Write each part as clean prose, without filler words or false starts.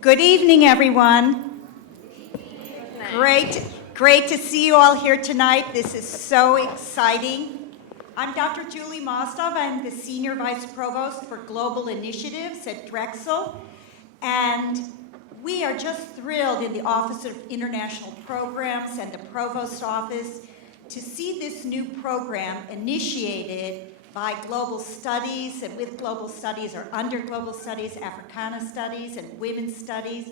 Good evening, everyone. Great to see you all here tonight. This is so exciting. I'm Dr. Julie Mostov. I'm the Senior Vice Provost for Global Initiatives at Drexel. And we are just thrilled in the Office of International Programs and the Provost Office to see this new program initiated by Global Studies, and with Global Studies or under Global Studies, Africana Studies and Women's Studies.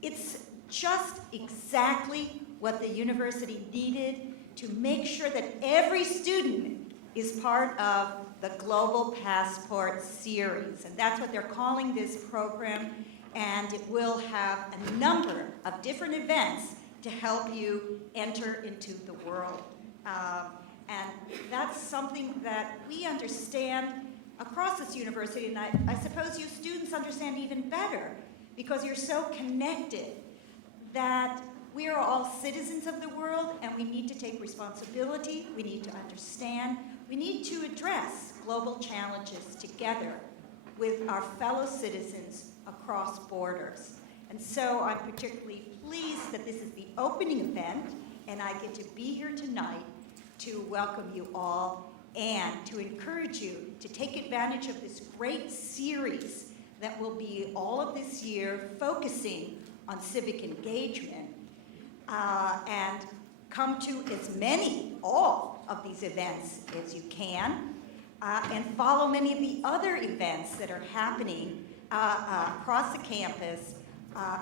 It's just exactly what the university needed to make sure that every student is part of the Global Passport series. And that's what they're calling this program. And it will have a number of different events to help you enter into the world. And that's something that we understand across this university, and I suppose you students understand even better, because you're so connected, that we are all citizens of the world, and we need to take responsibility, we need to understand, we need to address global challenges together with our fellow citizens across borders. And so I'm particularly pleased that this is the opening event, and I get to be here tonight to welcome you all and to encourage you to take advantage of this great series that will be all of this year focusing on civic engagement, and come to as many, all of these events as you can, and follow many of the other events that are happening across the campus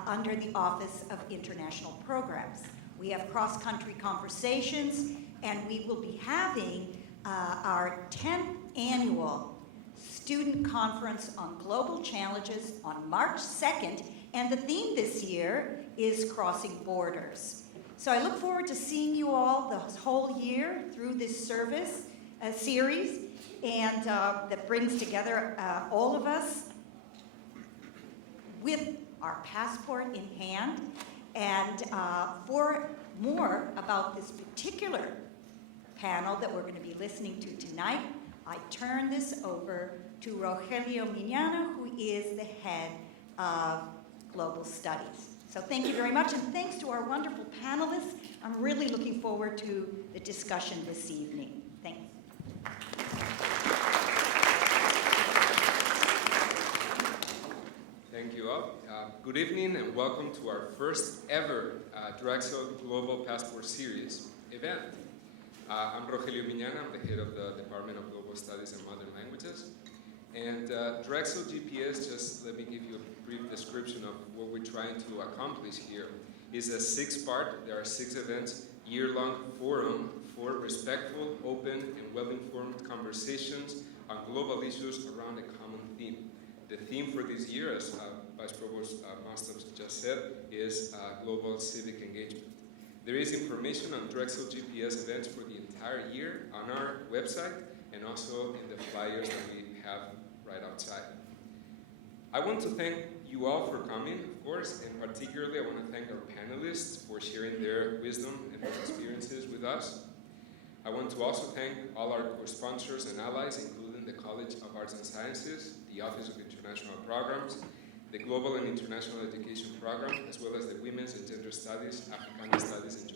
under the Office of International Programs. We have cross-country conversations, and we will be having our 10th annual student conference on global challenges on March 2nd, and the theme this year is Crossing Borders. So I look forward to seeing you all the whole year through this series, and that brings together all of us with our passport in hand. And for more about this particular panel that we're going to be listening to tonight, I turn this over to Rogelio Miñana, who is the head of Global Studies. So thank you very much, and thanks to our wonderful panelists. I'm really looking forward to the discussion this evening. Thanks. Thank you all. Good evening and welcome to our first ever Drexel Global Passport Series event. I'm Rogelio Miñana. I'm the head of the Department of Global Studies and Modern Languages. And Drexel GPS, just let me give you a brief description of what we're trying to accomplish here, is a 6-part, there are 6 events, year-long forum for respectful, open, and well-informed conversations on global issues around a common theme. The theme for this year, as Vice Provost Mostov just said, is global civic engagement. There is information on Drexel GPS events for the entire year on our website and also in the flyers that we have right outside. I want to thank you all for coming, of course, and particularly I want to thank our panelists for sharing their wisdom and their experiences with us. I want to also thank all our co-sponsors and allies, including the College of Arts and Sciences, the Office of International Programs, the Global and International Education Program, as well as the Women's and Gender Studies, Africana Studies, and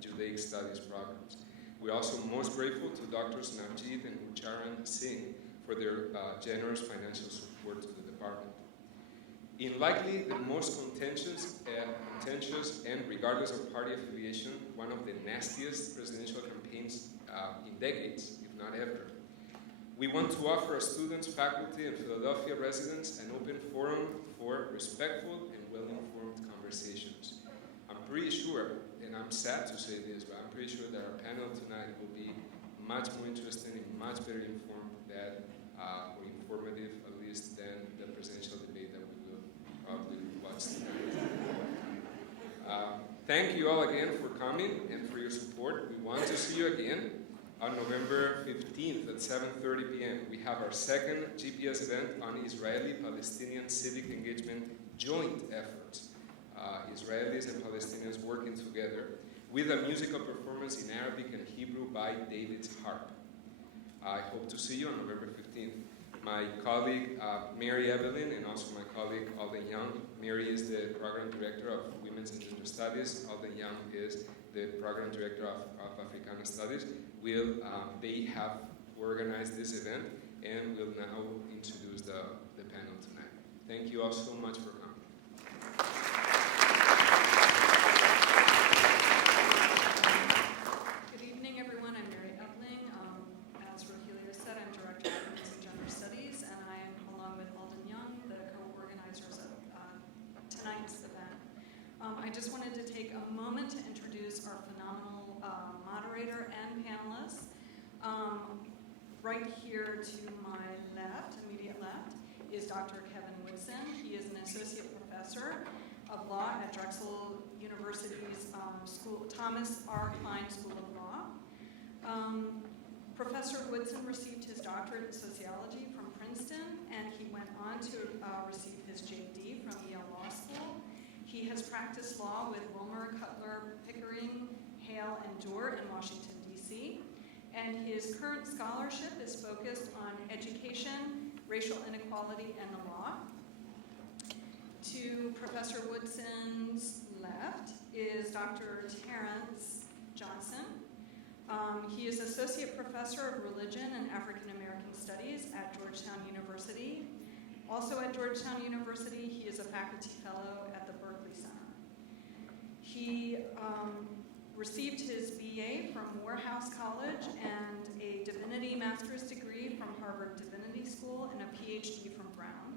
Judaic Studies programs. We're also most grateful to Drs. Navjeet and Ucharan Singh for their generous financial support to the department. In likely the most contentious and, regardless of party affiliation, one of the nastiest presidential campaigns in decades, if not ever, we want to offer our students, faculty, and Philadelphia residents an open forum for respectful and well-informed conversations. I'm pretty sure, and I'm sad to say this, but I'm pretty sure that our panel tonight will be much more interesting and much better informed or informative, at least, than the presidential debate that we will probably watch tonight. Thank you all again for coming and for your support. We want to see you again on November 15th at 7:30 p.m. We have our second GPS event on Israeli-Palestinian civic engagement joint efforts. Israelis and Palestinians working together with a musical performance in Arabic and Hebrew by David's Harp. I hope to see you on November 15th. my colleague Mary Evelyn, and also my colleague Alden Young. Mary is the Program Director of Women's and Gender Studies. Alden Young is the Program Director of Africana Studies. They have organized this event and will now introduce the panel tonight. Thank you all so much for coming. Good evening, everyone. I'm Mary Eveling. As Rogelio said, I'm Director of Women's and Gender Studies, and I am, along with Alden Young, the co-organizers of tonight's event. I just wanted to take a moment to introduce our phenomenal moderator and panelists. Right here to my left, immediate left, is Dr. Kevin Woodson. He is an associate professor of law at Drexel University's Thomas R. Klein School of Law. Professor Woodson received his doctorate in sociology from Princeton, and he went on to receive his JD from Yale Law School. He has practiced law with Wilmer, Cutler, Pickering, Hale, and Dort in Washington, D.C., and his current scholarship is focused on education, racial inequality, and the law. To Professor Woodson's left is Dr. Terrence Johnson. He is Associate Professor of Religion and African American Studies at Georgetown University. Also at Georgetown University, he is a faculty fellow at the Berkeley Center. He received his BA from Morehouse College and a divinity master's degree from Harvard Divinity School and a PhD from Brown.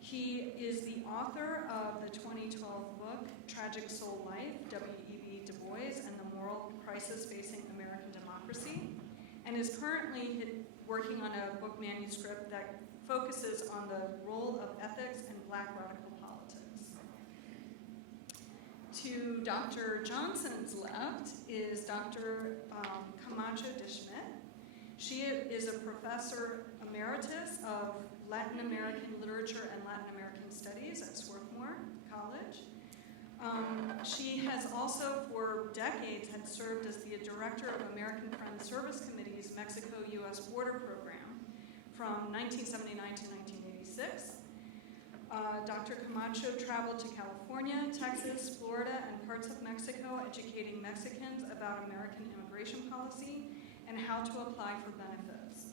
He is the author of the 2012 book, Tragic Soul Life, W.E.B. Du Bois and the Moral Crisis Facing American Democracy, and is currently working on a book manuscript that focuses on the role of ethics in Black radical politics. To Dr. Johnson's left is Dr. Camacho de Schmidt. She is a professor emeritus of Latin American Literature and Latin American Studies at Swarthmore College. She has also, for decades, had served as the director of American Friends Service Committee's Mexico-U.S. border program from 1979 to 1986. Dr. Camacho traveled to California, Texas, Florida, and parts of Mexico, educating Mexicans about American immigration policy and how to apply for benefits.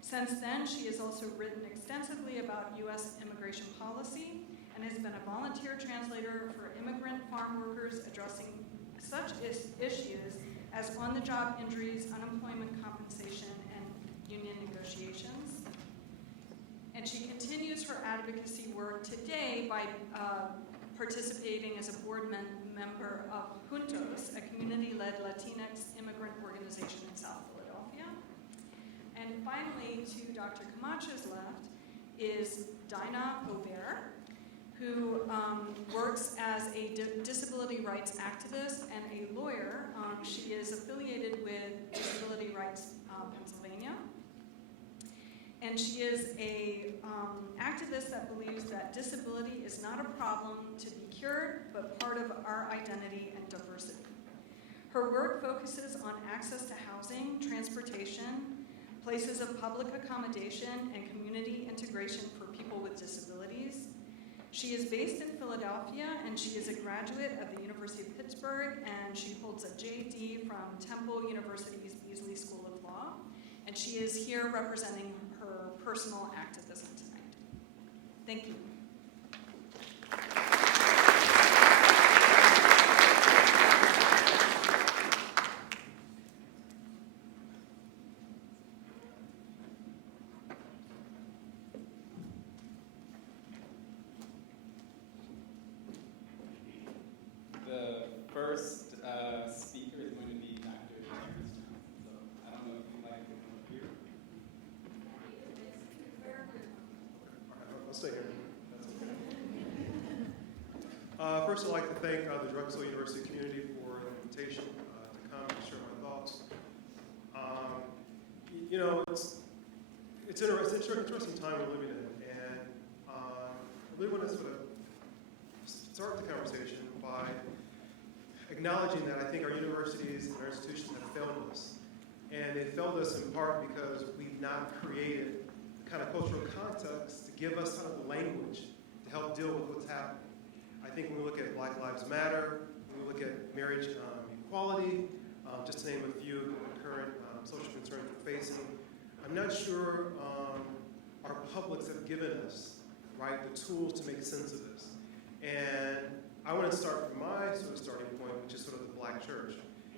Since then, she has also written extensively about U.S. immigration policy and has been a volunteer translator for immigrant farm workers addressing such issues as on-the-job injuries, unemployment compensation, and union negotiations. And she continues her advocacy work today by participating as a board member of Juntos, a community-led Latinx immigrant organization in South Philadelphia. And finally, to Dr. Camacho's left is Dinah Aubert, who works as a disability rights activist and a lawyer. She is affiliated with Disability Rights Pennsylvania. And she is a activist that believes that disability is not a problem to be cured, but part of our identity and diversity. Her work focuses on access to housing, transportation, places of public accommodation, and community integration for people with disabilities. She is based in Philadelphia, and she is a graduate of the University of Pittsburgh, and she holds a JD from Temple University's Beasley School of Law. And she is here representing her personal activism tonight. Thank you. The first speaker is going to be Dr. Terrence Johnson. So I don't know if you'd like to come up here. I'll stay here. That's okay. First, I'd like to thank the Drexel University community for the invitation to come and share my thoughts. You know, it's an interesting time we're living in, and I really want to sort of start the conversation by acknowledging that I think our universities and our institutions have failed us. And they failed us in part because we've not created the kind of cultural context to give us kind of the language to help deal with what's happening. I think when we look at Black Lives Matter, when we look at marriage equality, just to name a few of the current social concerns we're facing, I'm not sure our publics have given us, right, the tools to make sense of this. And I want to start from my sort of starting point, which is sort of the Black church.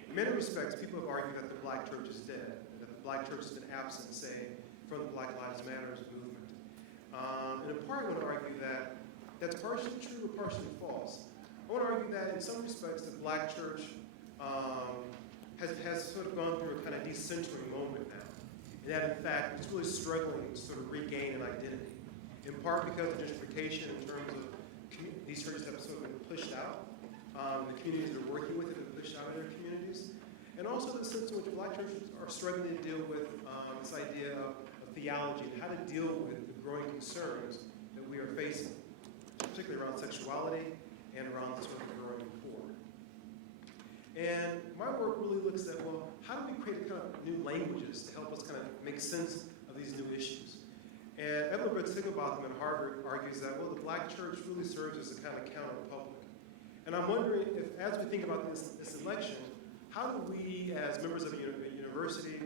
In many respects, people have argued that the Black church is dead, that the Black church has been absent, say, from the Black Lives Matter movement. And in part, I want to argue that that's partially true or partially false. I want to argue that in some respects, the Black church has sort of gone through a kind of decentering moment now. And that, in fact, it's really struggling to sort of regain an identity. In part because of gentrification in terms of these churches have sort of been pushed out. The communities they're working with have been pushed out of their communities. And also the sense in which Black churches are struggling to deal with this idea of theology and how to deal with the growing concerns that we are facing, particularly around sexuality and around the sort of growing poor. And my work really looks at, well, how do we create kind of new languages to help us kind of make sense of these new issues? And Evelyn Brink at Harvard argues that, well, the Black church really serves as a kind of counter-public. And I'm wondering if, as we think about this election, how do we, as members of a university,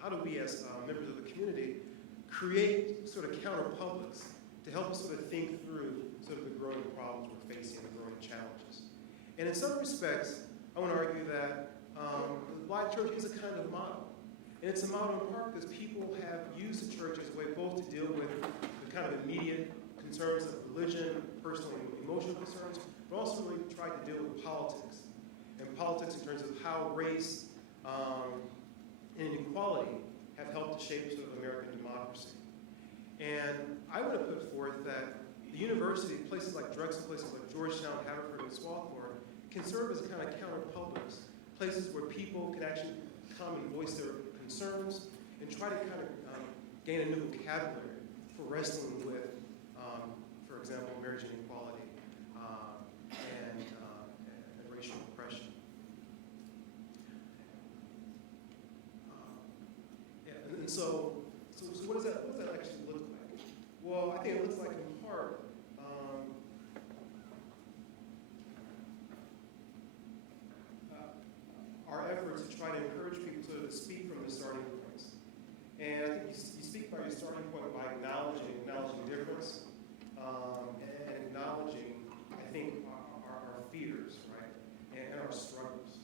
how do we, as members of the community, create sort of counter-publics to help us sort of think through sort of the growing problems we're facing, the growing challenges? And in some respects, I want to argue that the Black church is a kind of model. And it's a model in part because people have used the church as a way both to deal with the kind of immediate concerns of religion, personal and emotional concerns, but also really tried to deal with politics. And politics in terms of how race and inequality have helped to shape sort of American democracy. And I want to put forth that the university, places like Drexel, places like Georgetown, Haverford, and Swarthmore, can serve as a kind of counter-publics, places where people can actually come and voice their concerns and try to kind of gain a new vocabulary for wrestling with, for example, marriage inequality and racial oppression. And so what does that actually look like? Well, I think it looks like in part our efforts to try to encourage people to speak from the starting points. And I think you speak by your starting point by acknowledging difference and acknowledging, I think, our fears, right, and our struggles.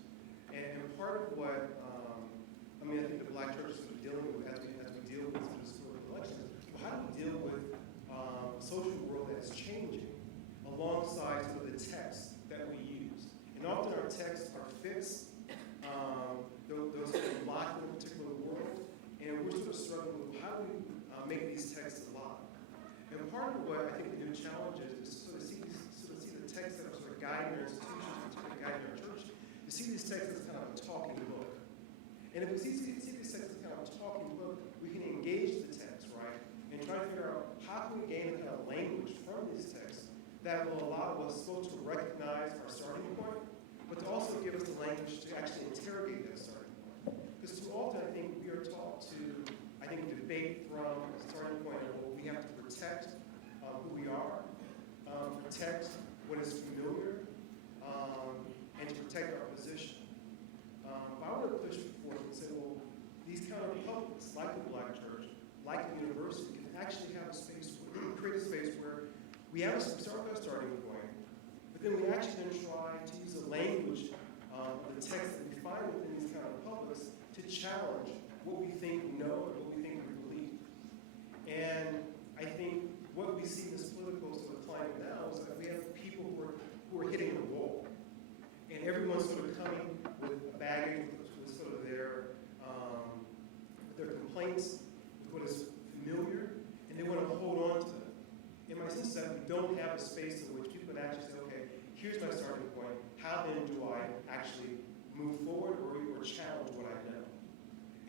And part of what I think the Black church is sort of dealing with as we deal with this sort of elections, well, how do we deal with a social world that's changing alongside sort of the text that we use? And often our texts are fixed. Those sort of locked in a particular world, and we're sort of struggling with how do we make these texts alive. And part of what I think the new challenge is to sort of see the texts that are sort of guiding our institutions, particularly guiding our church, to see these texts as kind of a talking book. And if we see these texts as kind of a talking book, we can engage the text, right, and try to figure out how can we gain a kind of language from these texts that will allow us both to recognize our starting point, but to also give us the language to actually interrogate that starting point. Because too often, I think, we are taught to, debate from a starting point of, well, we have to protect who we are, protect what is familiar, and to protect our position. But I want to push forth and say, well, these kind of publics, like the Black church, like the university, can actually have a space, create a space where we start with our starting point, but then we actually then try to use the language of the text that we find within these kind of publics to challenge what we think we know and what we think we believe. And I think what we see in this political sort of climate now is that we have people who are hitting the wall. And everyone's sort of coming with a baggage with sort of their complaints, with what is familiar, and they want to hold on to them. In my sense that we don't have a space in which people can actually say, okay, here's my starting point. How then do I actually move forward or challenge what I know?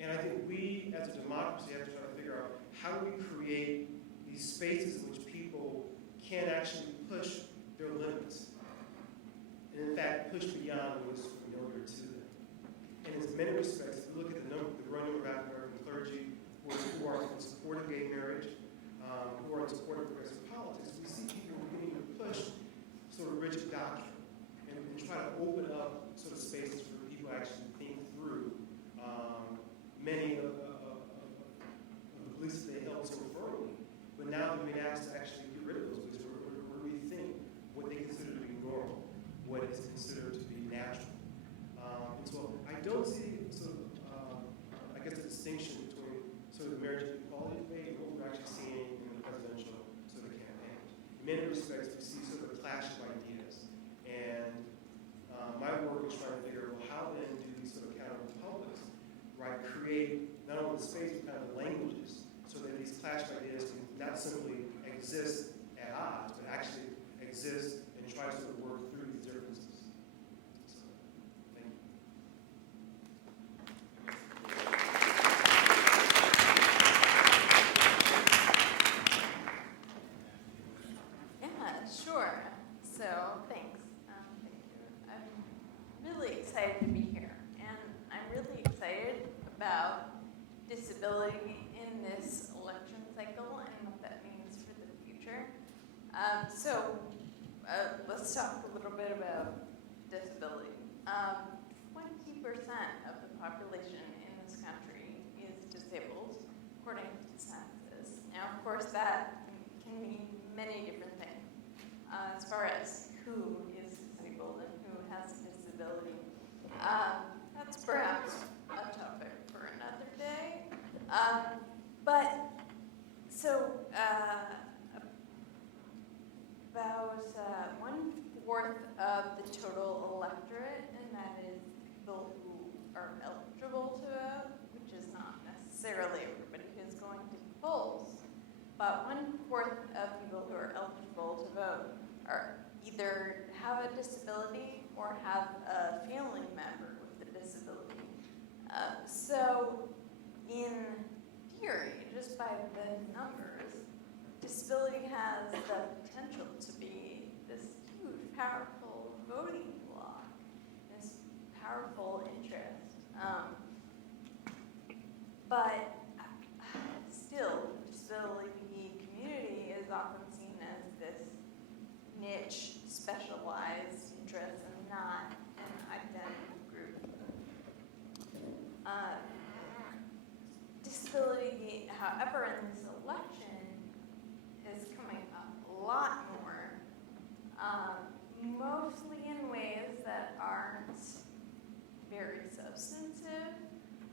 And I think we, as a democracy, have to try to figure out how do we create these spaces in which people can actually push their limits. And in fact, push beyond what is familiar to them. And in many respects, if you look at the growing number of African American clergy, who are in support of gay marriage, who are in support of progressive politics, we see people beginning to push sort of rigid doctrine and try to open up sort of spaces for people to actually think through many of the beliefs that they held so firmly. But now they're being asked to actually get rid of those beliefs or rethink what they consider to be normal, what is considered to be natural. And so I don't see sort of, I guess, the distinction between sort of the marriage equality debate and what we're actually seeing in the presidential sort of campaign. In many respects, we see sort of a clash of ideas. And my work is trying to figure out, well, how then do these sort of counter republics, right, create not only the space, but kind of the languages, so that these clash of ideas can not simply exist at odds, but actually exist and try to sort of work through these differences. So, thank you. Yeah, sure. So, thanks. Thank you. I'm really excited to be here, and I'm really excited about disability in this election cycle and what that means for the future. Let's talk a little bit about disability. 20% of the population in this country is disabled, according to the census. Now, of course, that can mean many different things as far as who is disabled and who has a disability. That's perhaps a topic for another day. About 1/4 of the total electorate, and that is people who are eligible to vote, which is not necessarily everybody who's going to the polls, but 1/4 of people who are eligible to vote are either have a disability or have a family member with a disability. So in theory, just by the numbers, disability has the potential to be this huge, powerful voting bloc, this powerful interest. But still, the disability community is often seen as this niche, specialized interest and not an identity group. Disability, however, in this election is coming up a lot more, mostly in ways that aren't very substantive.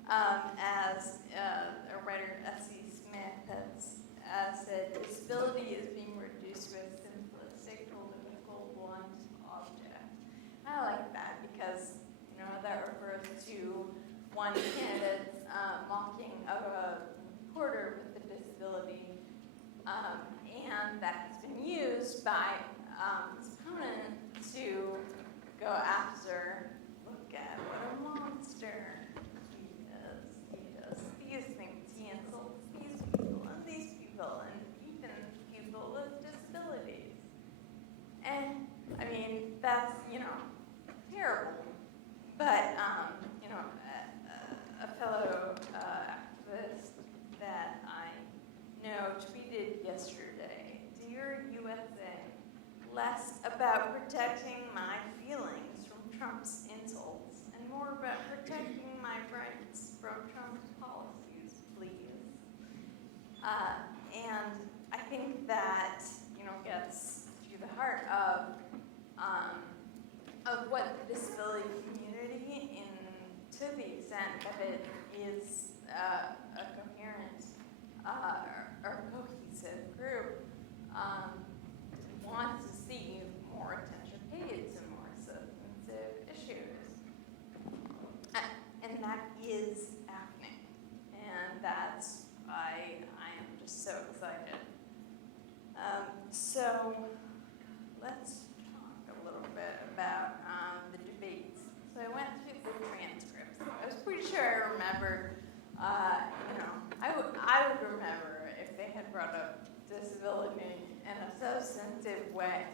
As a writer, S.E. Smith, has said, disability is being reduced to a simplistic, political, blunt object. I like that because, that refers to one candidate mocking of a reporter with a disability, and that has been used by his opponent to go after, look at what a monster he is. He does these things. He insults these people, and even people with disabilities. And, I mean, that's, terrible. But, a fellow activist that I know tweeted yesterday, "Dear USA, less about protecting my feelings from Trump's insults and more about protecting my rights from Trump's policies, please." And I think that, gets to the heart of what the disability community, to the extent that it is a coherent or cohesive group, wants to see more attention paid to more substantive issues. And that is happening. And that's why I am just so excited. So let's talk a little bit about the debates. So I went through the transcripts. I was pretty sure I remembered, I would remember if they had brought up disability in a substantive way.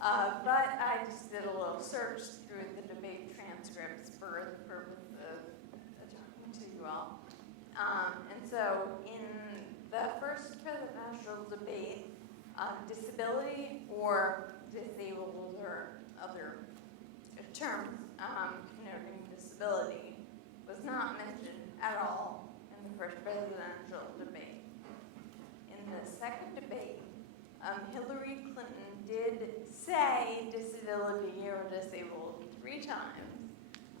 But I just did a little search through the debate transcripts for the purpose of talking to you all. And so in the first presidential debate, disability or disabled or other terms connoting disability was not mentioned at all in the first presidential debate. In the second debate, Hillary Clinton did say disability or disabled 3 times,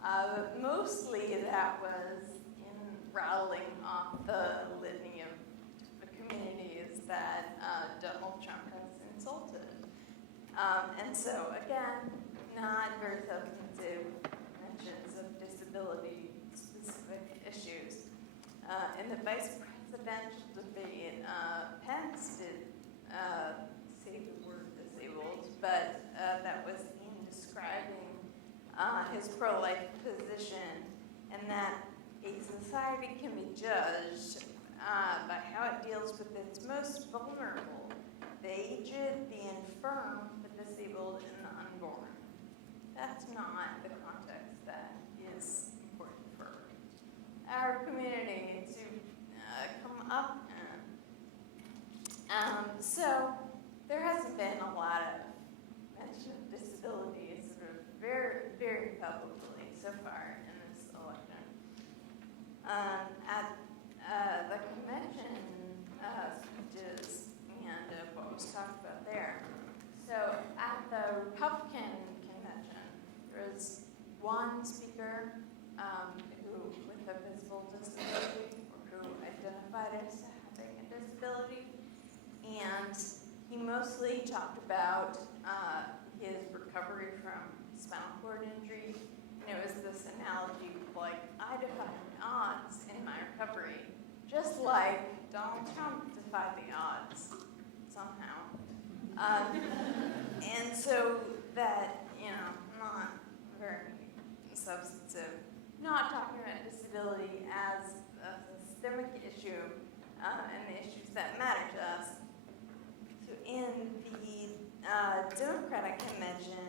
but mostly that was in rattling off the litany of the communities that Donald Trump has insulted. And so, again, not very substantive mentions of disability-specific issues. In the vice presidential debate, Pence did say the word disabled, but that was in describing his pro-life position, and that a society can be judged by how it deals with its most vulnerable, the aged, the infirm, the disabled, and the unborn. That's not the context that is important for our community to come up in. So there hasn't been a lot of mention of disability sort of very, very publicly so far in this election. At the convention speeches and what was talked about there. So at the Republican convention, there was one speaker who with a visible disability or who identified as having a disability, and he mostly talked about his recovery from spinal cord injury. And it was this analogy of like, I defied the odds in my recovery, just like Donald Trump defied the odds somehow. And so that, not very substantive, not talking about disability as a systemic issue and the issues that matter to us. So in the Democratic convention,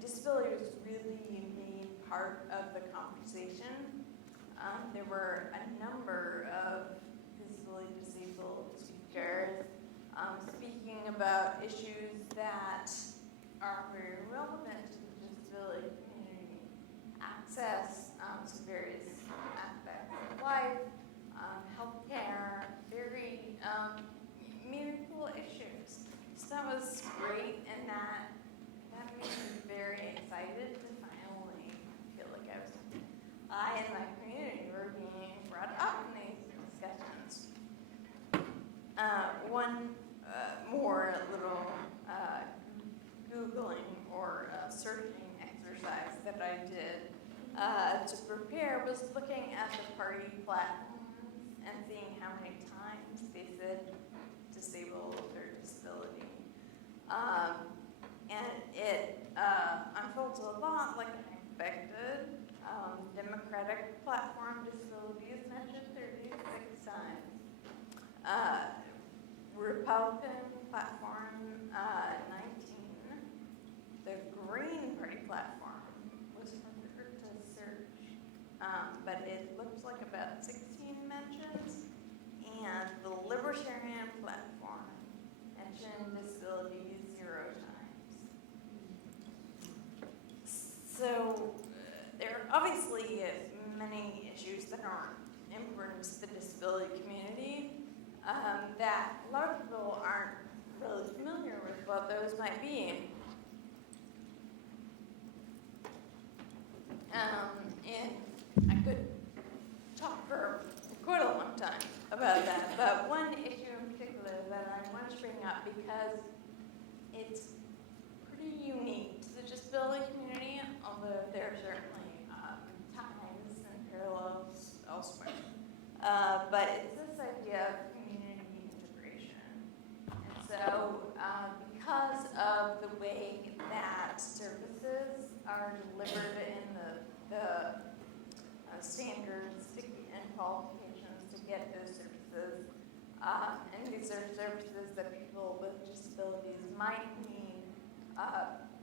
disability was really a main part of the conversation. There were a number of visibly disabled speakers speaking about issues that are very relevant to the disability community. Access to various aspects of life, healthcare, very meaningful issues. So that was great, and that made me very excited to finally feel like I and my community were being brought up in these discussions. One more little Googling or searching exercise that I did to prepare was looking at the party platforms and seeing how many times they said disabled or disability. And it unfolds a lot like I expected. Democratic platform disability is mentioned 36 times. Republican platform 19. The Green Party platform was harder to search, but it looks like about 16 mentions. And the Libertarian platform mentioned disability 0 times. So there are obviously many issues that aren't important to the disability community that a lot of people aren't really familiar with what those might be. And I could talk for quite a long time about that, but one issue in particular that I want to bring up because it's pretty unique to the disability community, although there are certainly ties and parallels elsewhere. But it's this idea of community integration. And so because of the way that services are delivered in the standards and qualifications to get those services, and these are services that people with disabilities might need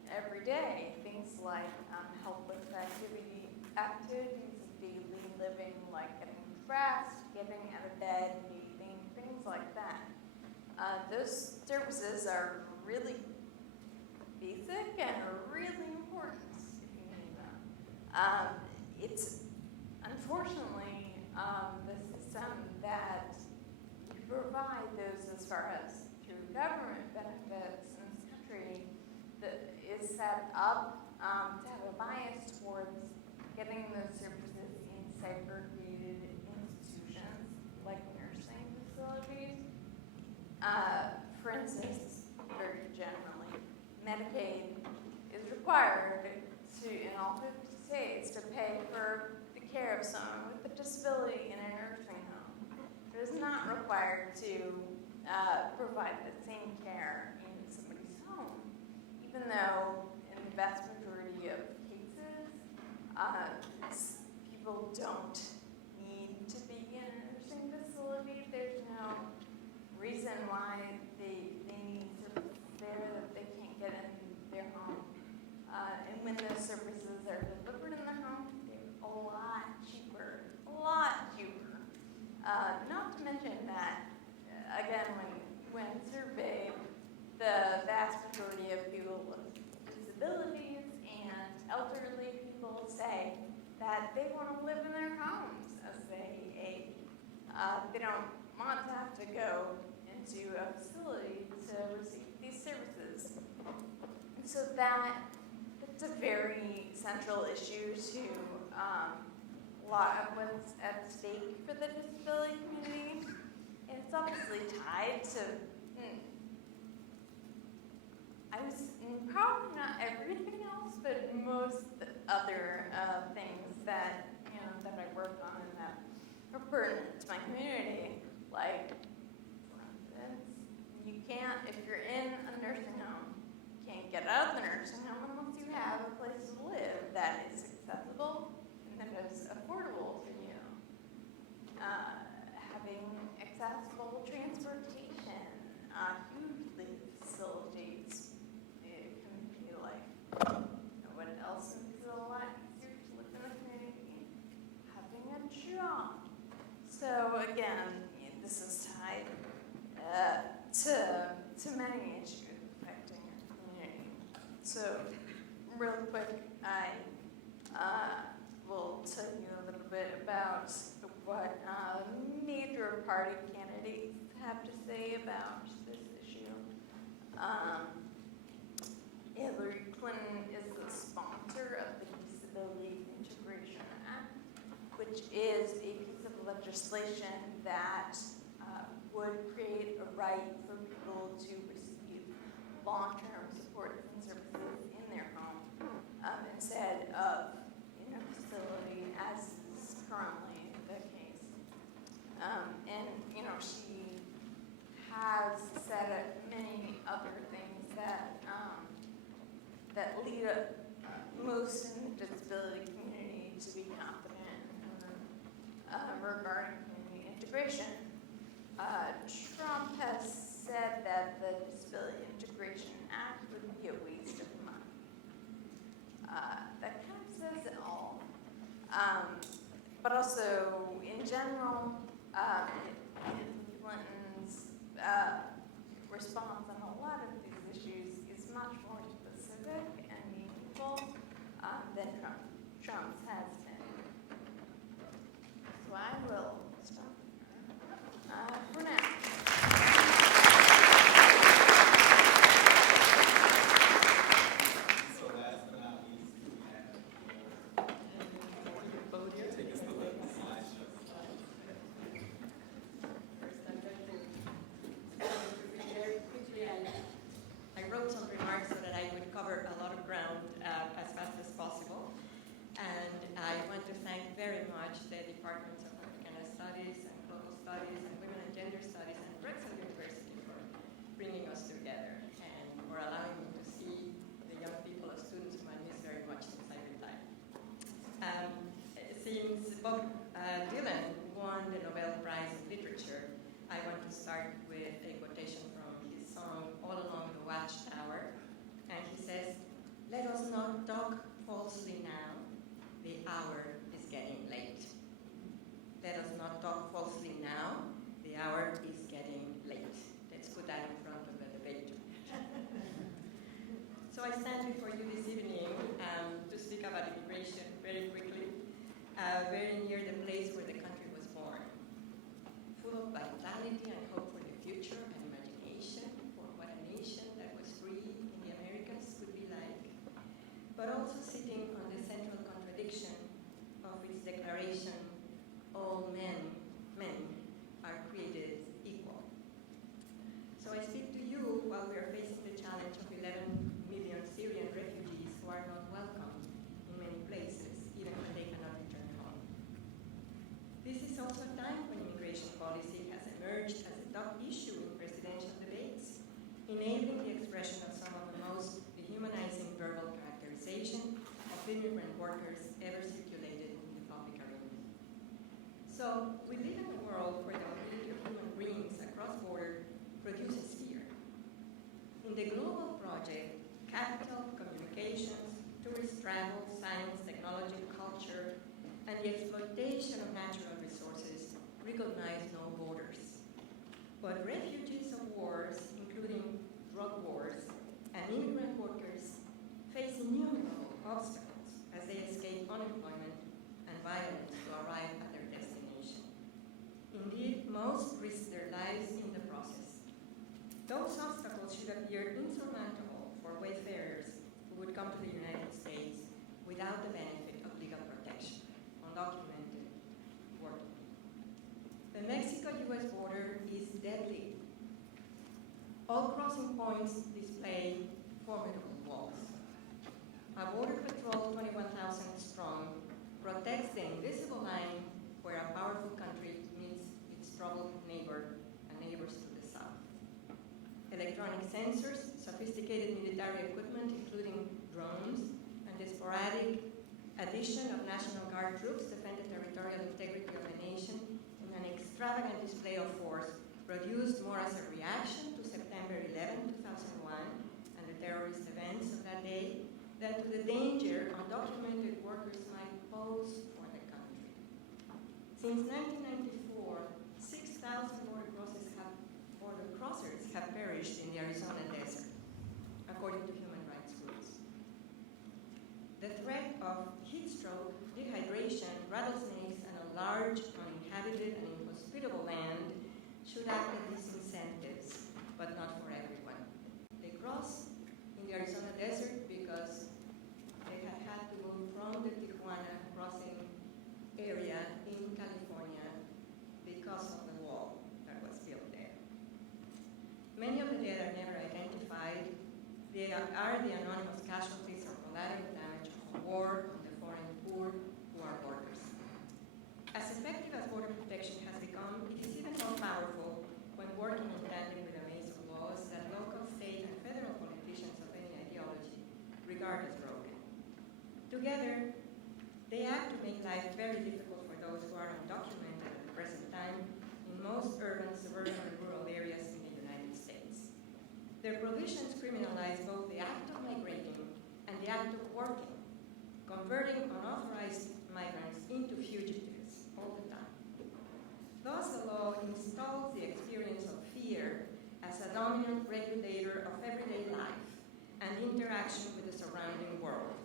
every day, things like help with activities of daily living, like getting breast, getting out of bed, bathing, things like that. Those services are really basic and really important if you need them. It's unfortunately the system that you provide those as far as through government benefits in this country that is set up to have a bias towards getting those services in segregated institutions like nursing facilities. For instance, very generally, Medicaid is required to, in all 50 states, to pay for the care of someone with a disability in a nursing home. It is not required to provide the same care in somebody's home, even though in the vast majority of cases, people don't need to be in a nursing facility. There's no reason why they need services there that they can't get in their home. And when those services are delivered in the home, they're a lot cheaper, not to mention that, again, when surveyed, the vast majority of people with disabilities and elderly people say that they want to live in their homes as they age. They don't want to have to go into a facility to receive these services. And so that's a very central issue to a lot of what's at stake for the disability community. And it's obviously tied to, probably not everything else, but most other things that, that I work on and that are pertinent to my community. Like, for instance, you can't, if you're in a nursing home, you can't get out of the nursing home unless you have a place to live that is accessible and that is affordable for you. Having accessible transportation, hugely facilitates community life. What else makes it a lot easier to live in a community? Having a job. So again, this is tied to many issues affecting our community. So real quick, I will tell you a little bit about what major party candidates have to say about this issue. Hillary Clinton is the sponsor of the Disability Integration Act, which is a piece of legislation that would create a right for people to receive long-term supports and services in their home instead of in a facility, as is currently the case. And she has said many other things that that lead most in the disability community to be confident regarding community integration. Trump has said that the Disability Integration Act would be a waste of money. That kind of says it all. But also, in general, Clinton's response on a lot of these issues is much more specific and meaningful than Trump's has been. So I will stop for now. So last but not least, we have take us to the slideshow. First, I'm going to very quickly. I wrote some remarks so that I would cover a lot of ground as fast as possible. And I want to thank very much the Departments of African Studies and Global Studies and Women and Gender Studies and Drexel University for bringing us together and for allowing me to see the young people of students whom I miss very much since I retired. Since Bob Dylan won the Nobel Prize in Literature, I want to start with a quotation from his song, All Along the Watchtower. And he says, "Let us not talk falsely now. The hour is getting late. Let us not talk So I stand before you this evening to speak about immigration very quickly, very near the place where the country was born, full of vitality and hope for the future and imagination for what a nation that was free in the Americas could be like, but also sitting on the central contradiction of its declaration, all men are created equal. So I speak to you while we are facing the challenge of 11 million Syrian refugees who are not welcome in many places, even when they cannot return home. This is also a time when immigration policy has emerged as a top issue in presidential debates, enabling the expression of some of the most dehumanizing verbal characterization of immigrant workers ever circulated in the public arena. So we live in a world where the mobility of human beings across borders produces fear. In the global project, capital, communications, tourist travel, science, technology, culture, and the exploitation of natural resources recognize no borders. But refugees of wars, including drug wars, and immigrant workers face innumerable obstacles as they escape unemployment and violence to arrive at their destination. Indeed, most risk their lives in the process. Those obstacles should appear insurmountable for wayfarers who would come to the United States without the benefit of legal protection, undocumented working. The Mexico-US border is deadly. All crossing points display formidable walls. A border patrol 21,000 strong protects the invisible line where a powerful country meets its troubled neighbor and neighbors to the south. Electronic sensors, sophisticated military equipment, including drones, and the sporadic addition of National Guard troops defend the territorial integrity of the nation in an extravagant display of force produced more as a reaction to September 11, 2001, and the terrorist events of that day, than to the danger undocumented workers might pose for the country. Since 1994, 6,000 border crossers have perished in the Arizona desert, according to human rights groups. The threat of heat stroke, dehydration, rattlesnakes, and a large, uninhabited, and inhospitable land should act as disincentives, but not for everyone. They cross in the Arizona desert because they have had to move from the Tijuana crossing area in California because of the wall that was built there. Many of the dead are never identified. They are the anonymous casualties of collateral damage of war on the foreign poor who are workers. As effective as border protection has become, it is even more powerful when working in tandem with a maze of laws that local, state, and federal politicians of any ideology regard as broken. Together, they act to make life very difficult for those who are undocumented at the present time in most urban, suburban, and rural areas in the United States. Their provisions criminalize both the act of migrating and the act of working, converting unauthorized migrants into fugitives all the time. Thus, the law installs the experience of fear as a dominant regulator of everyday life and interaction with the surrounding world,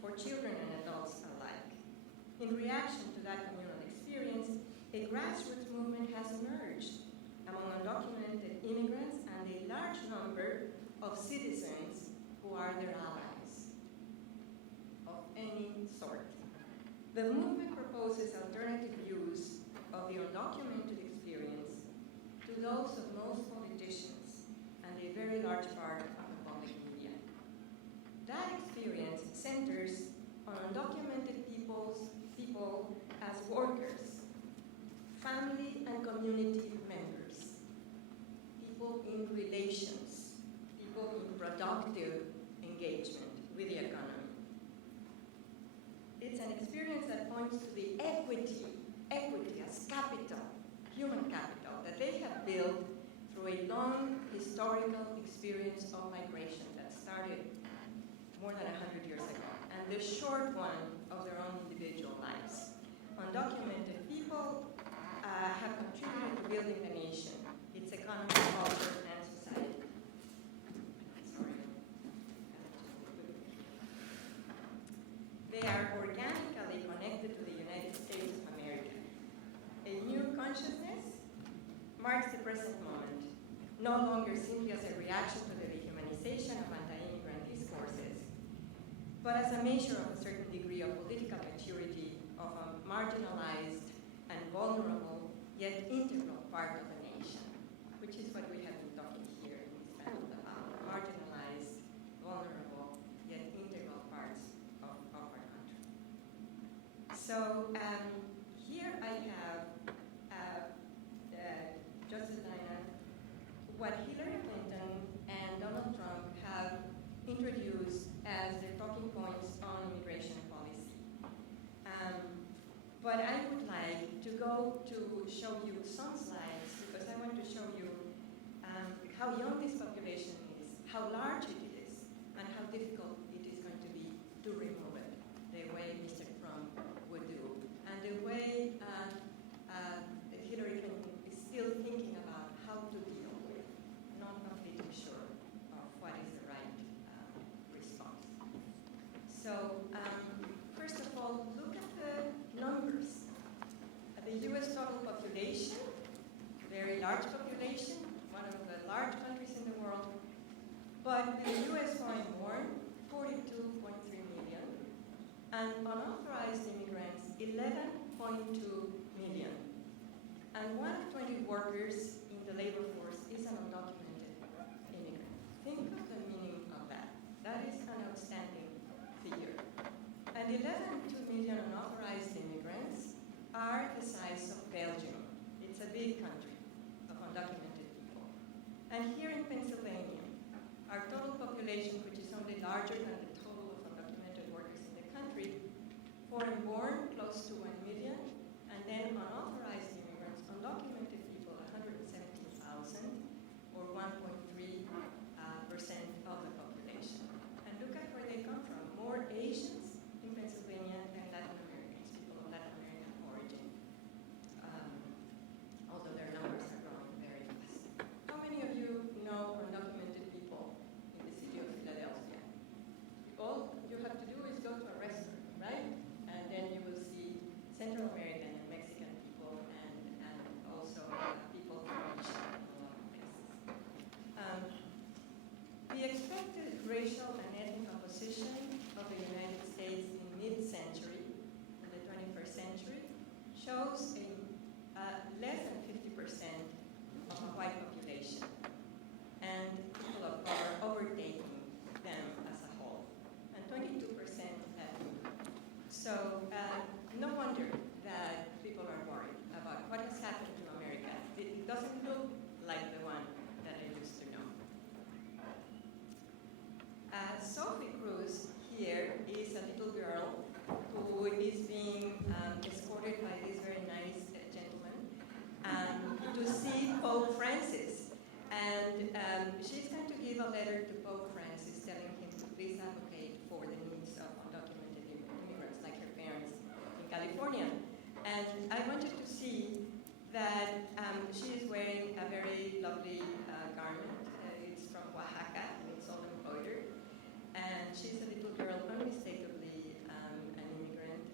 for children and adults alike. In reaction to that communal experience, a grassroots movement has emerged among undocumented immigrants and a large number of citizens who are their allies of any sort. The movement proposes alternative views of the undocumented experience to those of most politicians and a very large part of the public media. That experience centers on undocumented people as workers, family and community members, people in relations, people in productive engagement with the economy. It's an experience that points to the equity as capital, human capital, that they have built through a long historical experience of migration that started more than 100 years ago, and the short one of their own individual lives. Undocumented people have contributed to building the nation, its economy, culture, and society. Sorry. no longer simply as a reaction to the dehumanization of anti-immigrant discourses, but as a measure of a certain degree of political maturity of a marginalized and vulnerable, yet integral part of the nation, which is what we have been talking here in this panel about, marginalized, vulnerable, yet integral parts of our country. So here I have Justice Diana, what Hillary Clinton and Donald Trump have introduced as their talking points on immigration policy. But I would like to go to show you some slides because I want to show you how young this population is, how large it is, and how difficult it is going to be to remove it, the way Mr. Trump would do, and the way Hillary Clinton is still thinking about how to deal with, not completely sure of what is the right response. So, first of all, look at the numbers. The U.S. total population, very large population, one of the large countries in the world, but the U.S. foreign born, 42.3 million, and unauthorized immigrants, 11.2 million. And 1 of 20 workers in the labor force is an undocumented immigrant. Think of the meaning of that. That is an outstanding figure. And 11.2 million unauthorized immigrants are the size of Belgium. It's a big country of undocumented people. And here in Pennsylvania, our total population, which is only larger than the total of undocumented workers in the country, foreign born, close to 1 million, and then unauthorized immigrants, undocumented people, 117,000, or 1.3% of the population. And look at where they come from. More Asians in Pennsylvania than Latin Americans, people of Latin American origin. Although their numbers are growing very fast. How many of you know undocumented people in the city of Philadelphia? All you have to do is go to a restaurant, right? And then you will see Central American and Mexican people and also people from Asia in a lot of places. The expected racial and ethnic composition of the United States in mid-century, in the 21st century, shows less than 50% of a white population, and people of color overtaking them as a whole, and 22% ethnic. So no wonder that people are worried about what has happened to America. It doesn't look like the one that I used to know. Sophie Cruz here is a little girl who is being escorted by this very nice gentleman to see Pope Francis. And she's going to give a letter to Pope Francis telling him to please advocate for the needs of undocumented immigrants like her parents in California. And I wanted to see that she is wearing a very lovely garment. It's from Oaxaca, and it's all embroidered. And she's a little girl, unmistakably an immigrant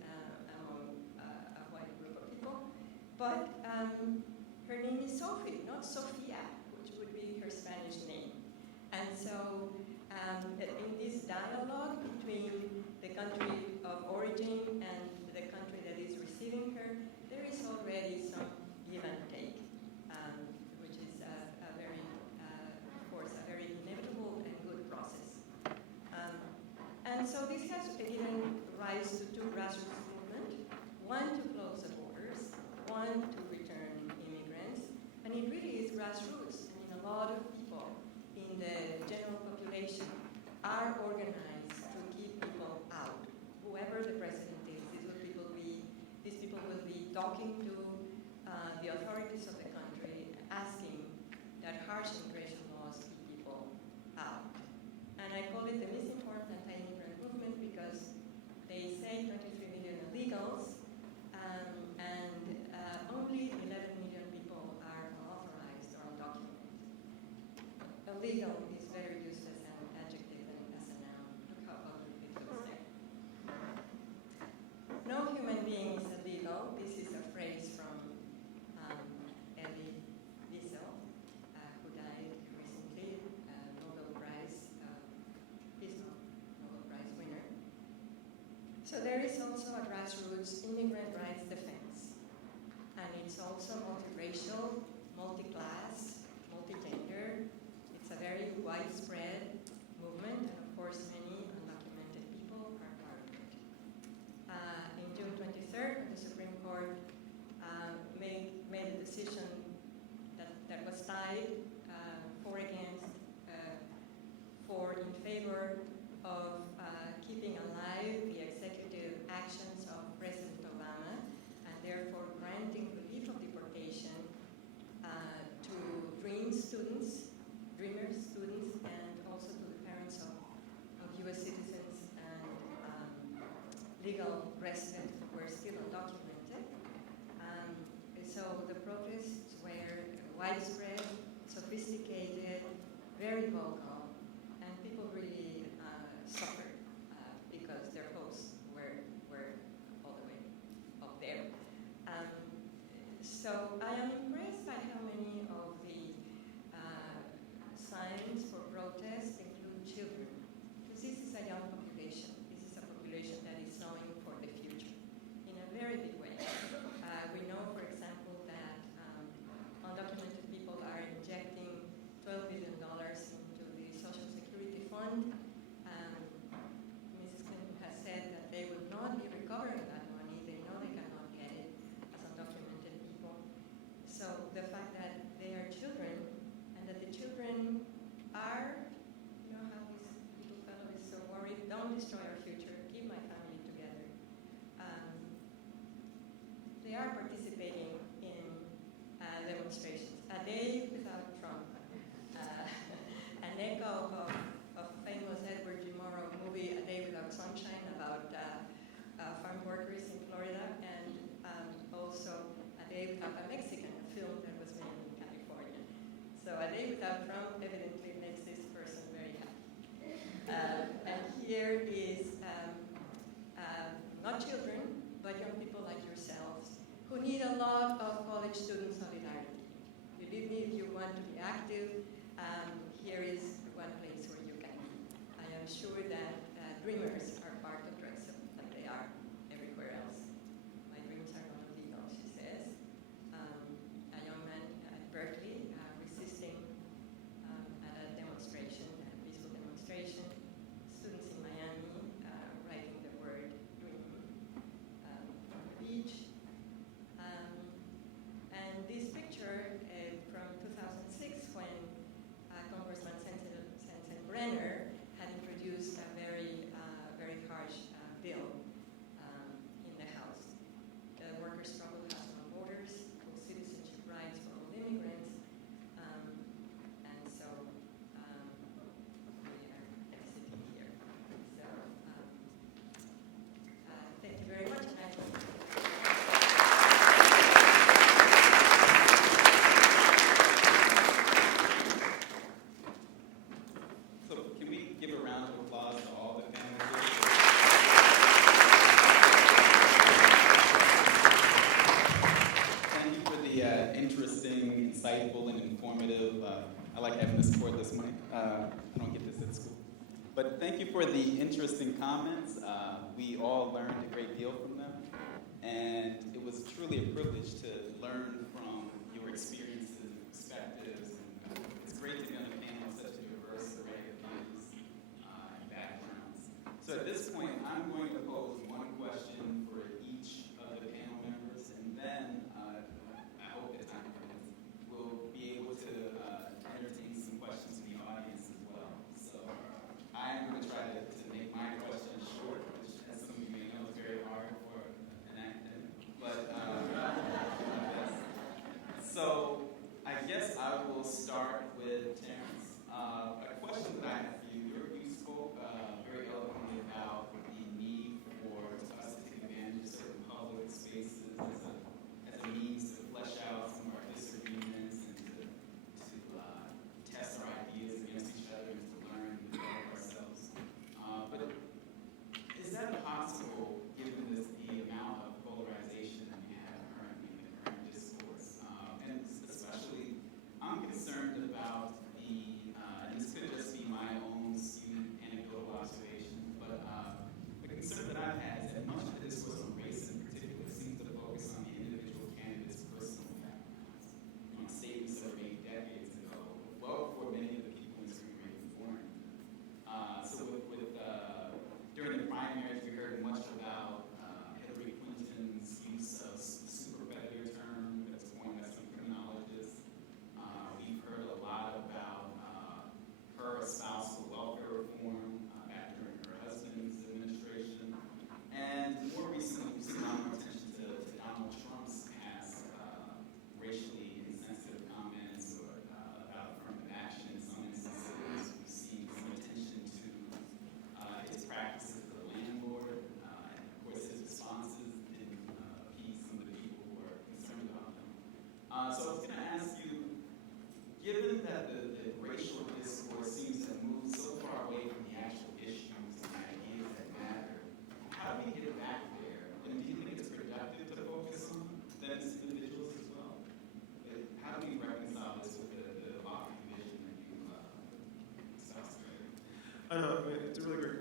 among a white group of people. But her name is Sophie, not Sofia, which would be her Spanish name. And so in this dialogue between the country of origin and the country that is receiving her, there is already some give and take, which is a very, of course, a very inevitable and good process. And so this has given rise to two grassroots movements, one to close the borders, one to return immigrants, and it really is grassroots. I mean, a lot of people in the general population are organized to keep people out. Whoever the president is, these people will be talking to the authorities of the country, asking that harsh immigration laws keep people out. And I call it the misinformed anti-immigrant movement because they say 23 million illegals, and only 11 million people are unauthorized or undocumented. Illegal is better used as an adjective than as a noun. Look how ugly it looks there. No human being is illegal. This is a phrase from Elie Wiesel, who died So there is also a grassroots immigrant rights defense. And it's also multiracial, multi-class, multi-gender. It's a very widespread movement, and of course many undocumented people are part of it. In June 23rd, the Supreme Court made a decision that was tied for against, for in favor of keeping alive the executive actions of President Obama, and therefore granting relief of deportation to Dreamers students, and also to the parents of U.S. citizens and legal residents who were still undocumented. So the protests were widespread, sophisticated, very vocal, and people really suffered because their hopes were all the way up there. So I am impressed by how many of the signs for protest include children, because this is a young population. This is a population that is knowing for the future in a very big way. We know, for example, that undocumented people are injecting $12 billion into the Social Security Fund. Mrs. Clinton has said that they would not be recovering that money. They know they cannot get it as undocumented people. So the fact that they are children, and that the children are, you know how this little fellow is so worried, don't destroy our future, keep my family together. They are participating in demonstrations. A day without Trump. An echo of famous Edward G. Murrow movie, A Day Without Sunshine, about farm workers in Florida, and also A Day Without a Mexican, a film that was made in California. So A Day Without Trump evidently makes this person very happy. And here is not children, but young people like yourselves, who need a lot of college student solidarity. Believe me, if you want to be active, here is one place where you can be. I am sure that dreamers are part of Drexel, but they are everywhere else. My dreams are not illegal, she says. A young man at Berkeley resisting at a demonstration, a peaceful demonstration. Students in Miami writing the word dream on the beach. And this picture from 2006, when Congressman Sensenbrenner had introduced a very harsh bill in the House. The workers' struggle has no borders, full citizenship rights for all immigrants, and so we are sitting here. So thank you very much. So can we give a round of applause to all the panelists? Thank you for the interesting, insightful, and informative. I like having this board this morning. I don't get this at school. But thank you for the interesting comments. We all learned a great deal from them. And it was truly a privilege to learn from your experiences and perspectives. And it's great to be on a panel with such a diverse array of views and backgrounds. So at this point, I'm going to pose one question for each of the panel members, and then I hope that time permits, we'll be able to entertain some questions from the audience as well. So I'm going to try to make my question short, which, as some of you may know, is very hard for an academic. But so I guess I will start with Terrence.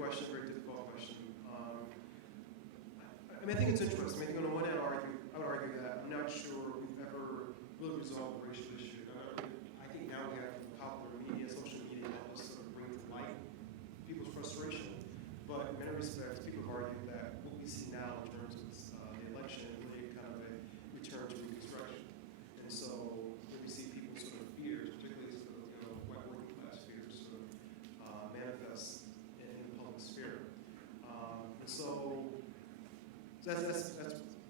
question, very difficult question. I mean, I think it's interesting. I think on the one hand, I would argue that I'm not sure we've ever really resolved the racial issue. I think now we have popular media, social media help us sort of bring to light people's frustration. But in many respects, people have argued that what we see now in terms of the election is really kind of a return to Reconstruction. And so when we see people's sort of fears, particularly sort of white working class fears, sort of manifest in the public sphere. And so that's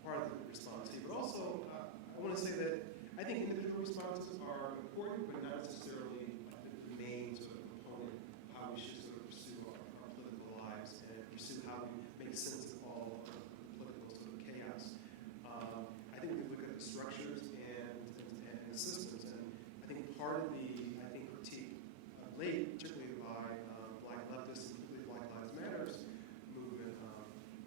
part of the response here. But also, I want to say that I think individual responses are important, but not necessarily the main sort of component of how we should sort of pursue our political lives and pursue how we make sense of all of the political sort of chaos. I think we look at the structures and the systems, and I think part of the critique of late, particularly by Black leftists and particularly Black Lives Matters movement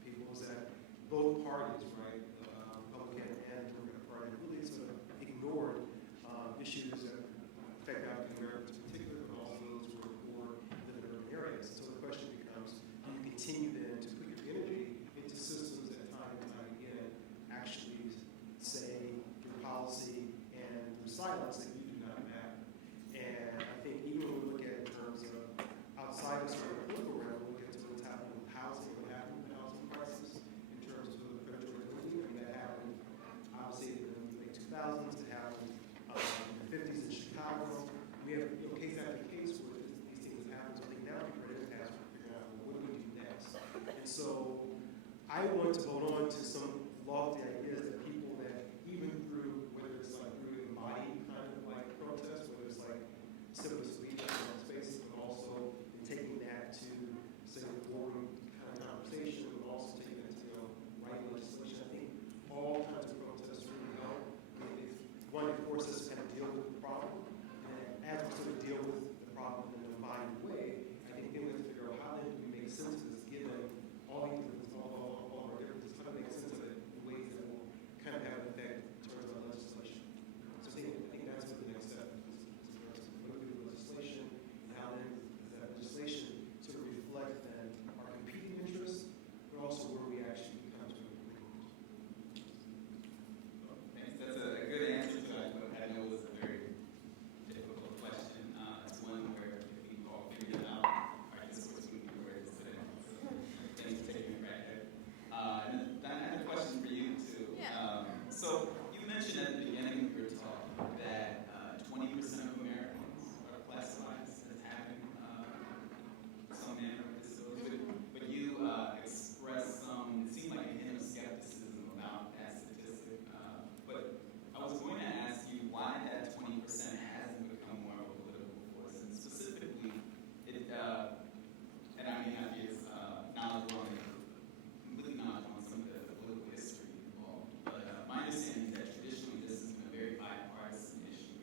people, is that both parties, right, the Republican and Democratic Party, really sort of ignored issues that affect African Americans in particular, but also those who are poor in urban areas. So the question becomes, do you continue then to put your energy into systems that time and time again actually say your policy and your silence that you do not matter? And I think even when we look at it in terms of outside of sort of the political realm, we look at what's happening with housing, what happened with the housing crisis in terms of the federal relief. I mean, that happened obviously in the late 2000s, it happened in the 50s in Chicago. We have case after case where these things happen. So I think now we're ready to ask, figure out, well, what do we do next? And so I want to hold on to some lofty ideas that people that even through, whether it's like through embodied kind of like protest, whether it's like civil disobedience in spaces, but also in taking that to, say, the boardroom kind of conversation, but also taking it to writing legislation. I think all kinds of protests really help. I mean, one, it forces us to kind of deal with the problem, and as we sort of deal with the problem in an embodied way, I think then we have to figure out how then do we make sense of this, given all these differences, all of our differences, how to make sense of it in ways that will kind of have an effect in terms of legislation. So I think that's what the next step is what do we do with legislation, and how then does that legislation sort of reflect then our competing interests, but also where we actually come to an agreement. Thanks. That's a good answer to what I know was a very difficult question. It's one where if we all figured it out, our discourse would be where it's today. So thanks for taking it back there. And then I had a question for you too. Yeah. So you mentioned at the beginning of your talk that 20% of Americans are classified as having some manner of disability, but you expressed some, it seemed like a hint of skepticism about that statistic. But I was going to ask you why that 20% hasn't become more of a political force, and specifically, and I may not be as knowledgeable on some of the political history involved, but my understanding is that traditionally this has been a very bipartisan issue.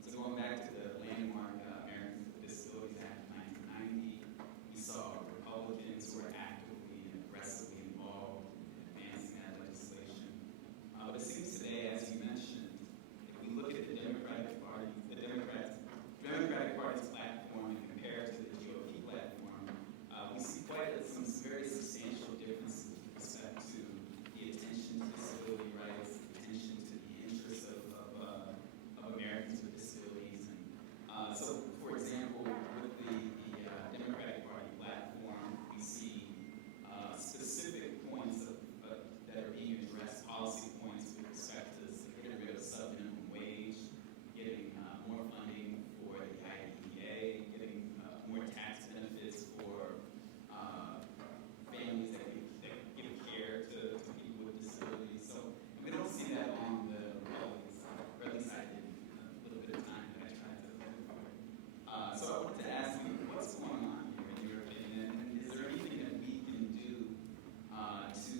So going back to the landmark Americans with Disabilities Act of 1990, we saw Republicans who were actively and aggressively involved in advancing that legislation. But it seems today, as you mentioned, if we look at the Democratic Party, the Democratic Party's platform and compare it to the GOP platform, we see some very substantial differences with respect to the attention to disability rights, the attention to the interests of Americans with disabilities. And so, for example, with the Democratic Party platform, we see specific points that are being addressed, policy points with respect to getting rid of sub-minimum wage, getting more funding for the IDEA, getting more tax benefits for families that give care to people with disabilities. So we don't see that on the Republican side, or at least I did a little bit of time that I tried to look for. So I wanted to ask you, what's going on here in your opinion, and is there anything that we can do to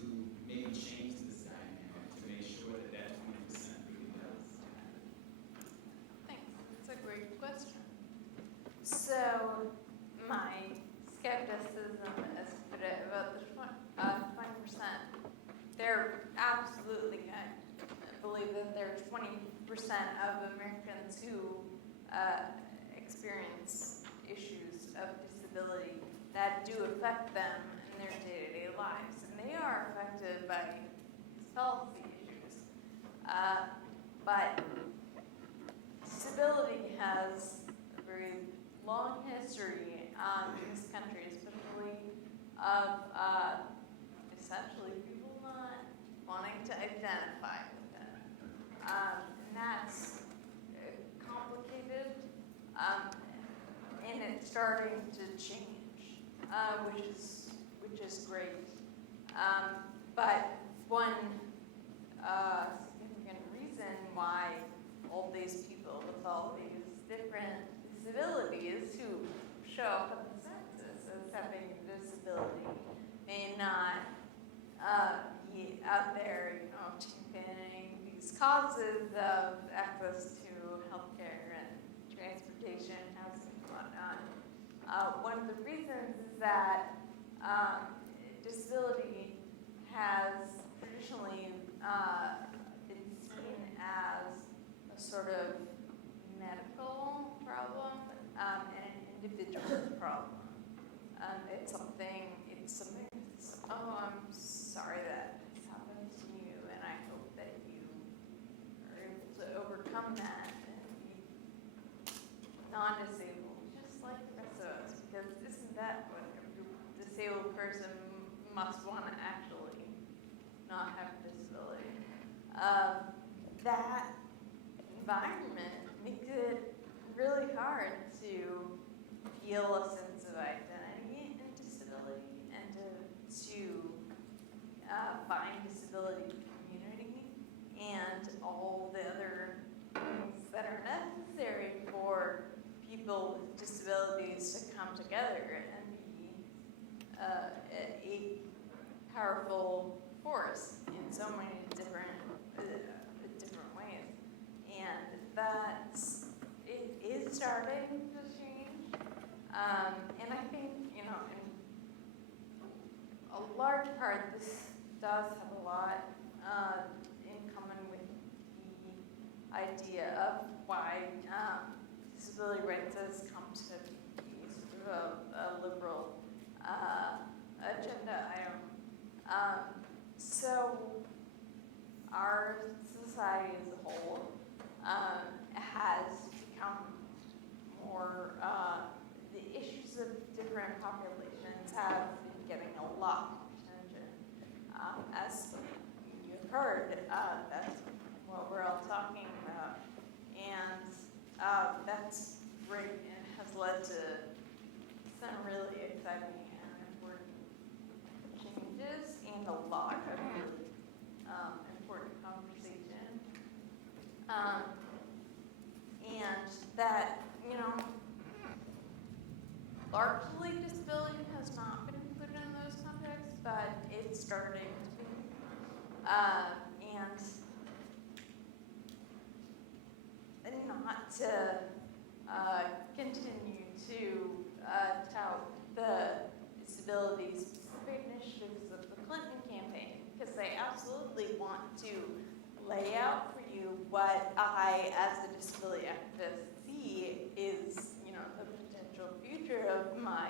maybe change this dynamic to make sure that that 20% really does happen? Thanks. That's a great question. So, my skepticism is about the 20%. They're absolutely, I believe that there are 20% of Americans who experience issues of disability that do affect affect them in their day-to-day lives, and they are affected by these policy issues. But disability has a very long history in this country, especially of essentially people not wanting to identify with it. And that's complicated, and it's starting to change, which is great. But one significant reason why all these people with all these different disabilities who show up in the census as having a disability may not be out there, championing these causes of access to healthcare and transportation, housing, and whatnot. One of the reasons is that disability has traditionally been seen as a sort of medical problem and an individual problem. It's something that's, oh, I'm sorry that this happened to you, and I hope that you are able to overcome that and be non-disabled, just like the rest of us, because isn't that what every disabled person must want to actually not have a disability? That environment makes it really hard to feel a sense of identity in disability and to find disability community and all the other things that are necessary for people with disabilities to come together and be a powerful force in so many different ways. And it is starting to change. And I think, in a large part, this does have a lot in common with the idea of why disability rights has come to be sort of a liberal agenda item. So our society as a whole has become more, the issues of different populations have been getting a lot more attention. As you've heard, that's what we're all talking about. And that's great and has led to some really exciting and important changes and a lot of really important conversation. And that, largely disability has not been included in those contexts, but it's starting to be. And not to continue to tout the disability-specific initiatives of the Clinton campaign, because they absolutely want to lay out for you what I, as a disability activist, see is, the potential future of my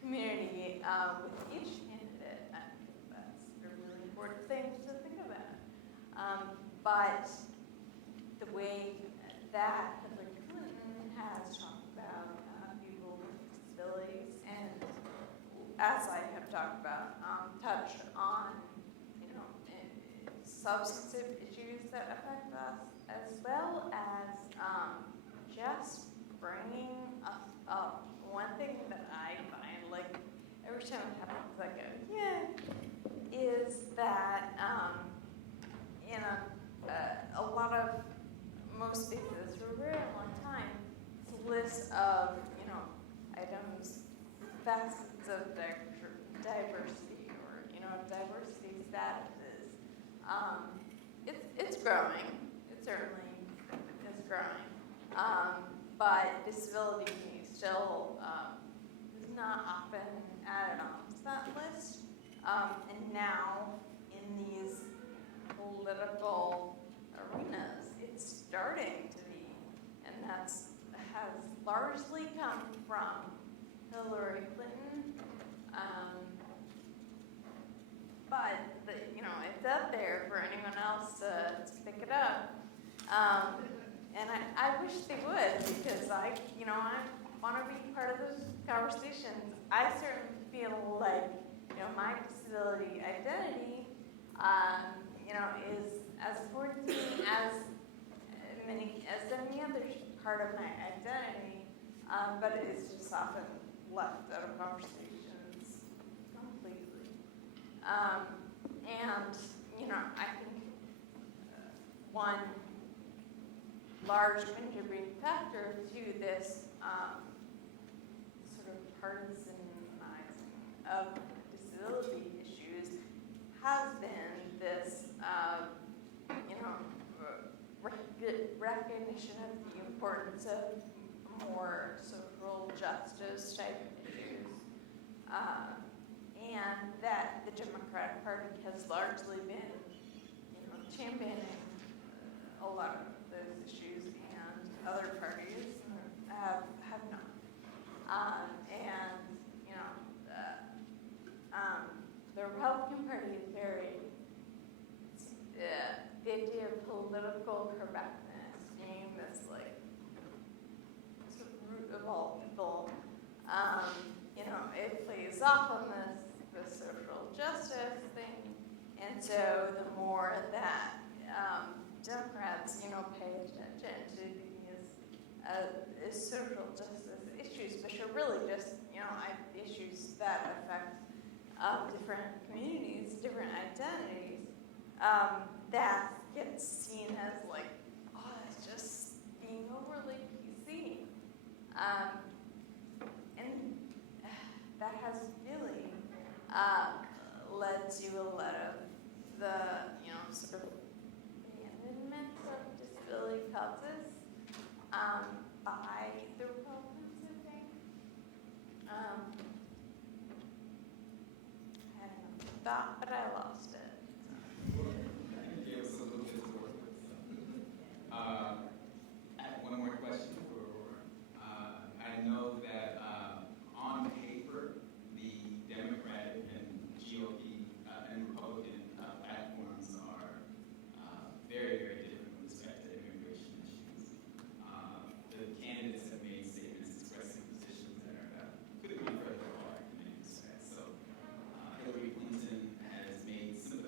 community with each candidate. I think that's a really important thing to think about. But the way that Hillary Clinton has talked about people with disabilities, and as I have talked about, touched on, substantive issues that affect us, as well as just bringing us up. One thing that I find, like, every time it happens, I go, yeah, is that in a lot of most spaces for a very long time, it's a list of, items, facets of diversity, or, diversity statuses. It's growing. It certainly is growing. But disability still is not often added on to that list. And now, in these political arenas, it's starting to be. And has largely come from Hillary Clinton But it's out there for anyone else to pick it up. And I wish they would, because I want to be part of those conversations. I certainly feel like, my disability identity, is as important to me as any other part of my identity, but it is just often left out of conversations completely. I think one large contributing factor to this sort of partisanizing of disability issues has been this, recognition of the importance of more social justice type issues, and that the Democratic Party has largely been, championing a lot of those issues, and other parties have not. The Republican Party is very, the idea of political correctness being this sort of root of all evil. It plays off on this social justice thing, and so the more that Democrats, pay attention to these social justice issues, which are really just, issues that affect different communities, different identities, that gets seen as it's just being overly PC. And that has really led to a lot of the, sort of abandonment of disability causes by the Republicans, I think. I had another thought, but I lost it. You gave us a little bit to work with. I have one more question for Aurora. I know that on paper, the Democratic and GOP and Republican platforms are very, very different with respect to immigration issues. The candidates have made statements expressing positions that couldn't be further apart in many respects. So Hillary Clinton has made similar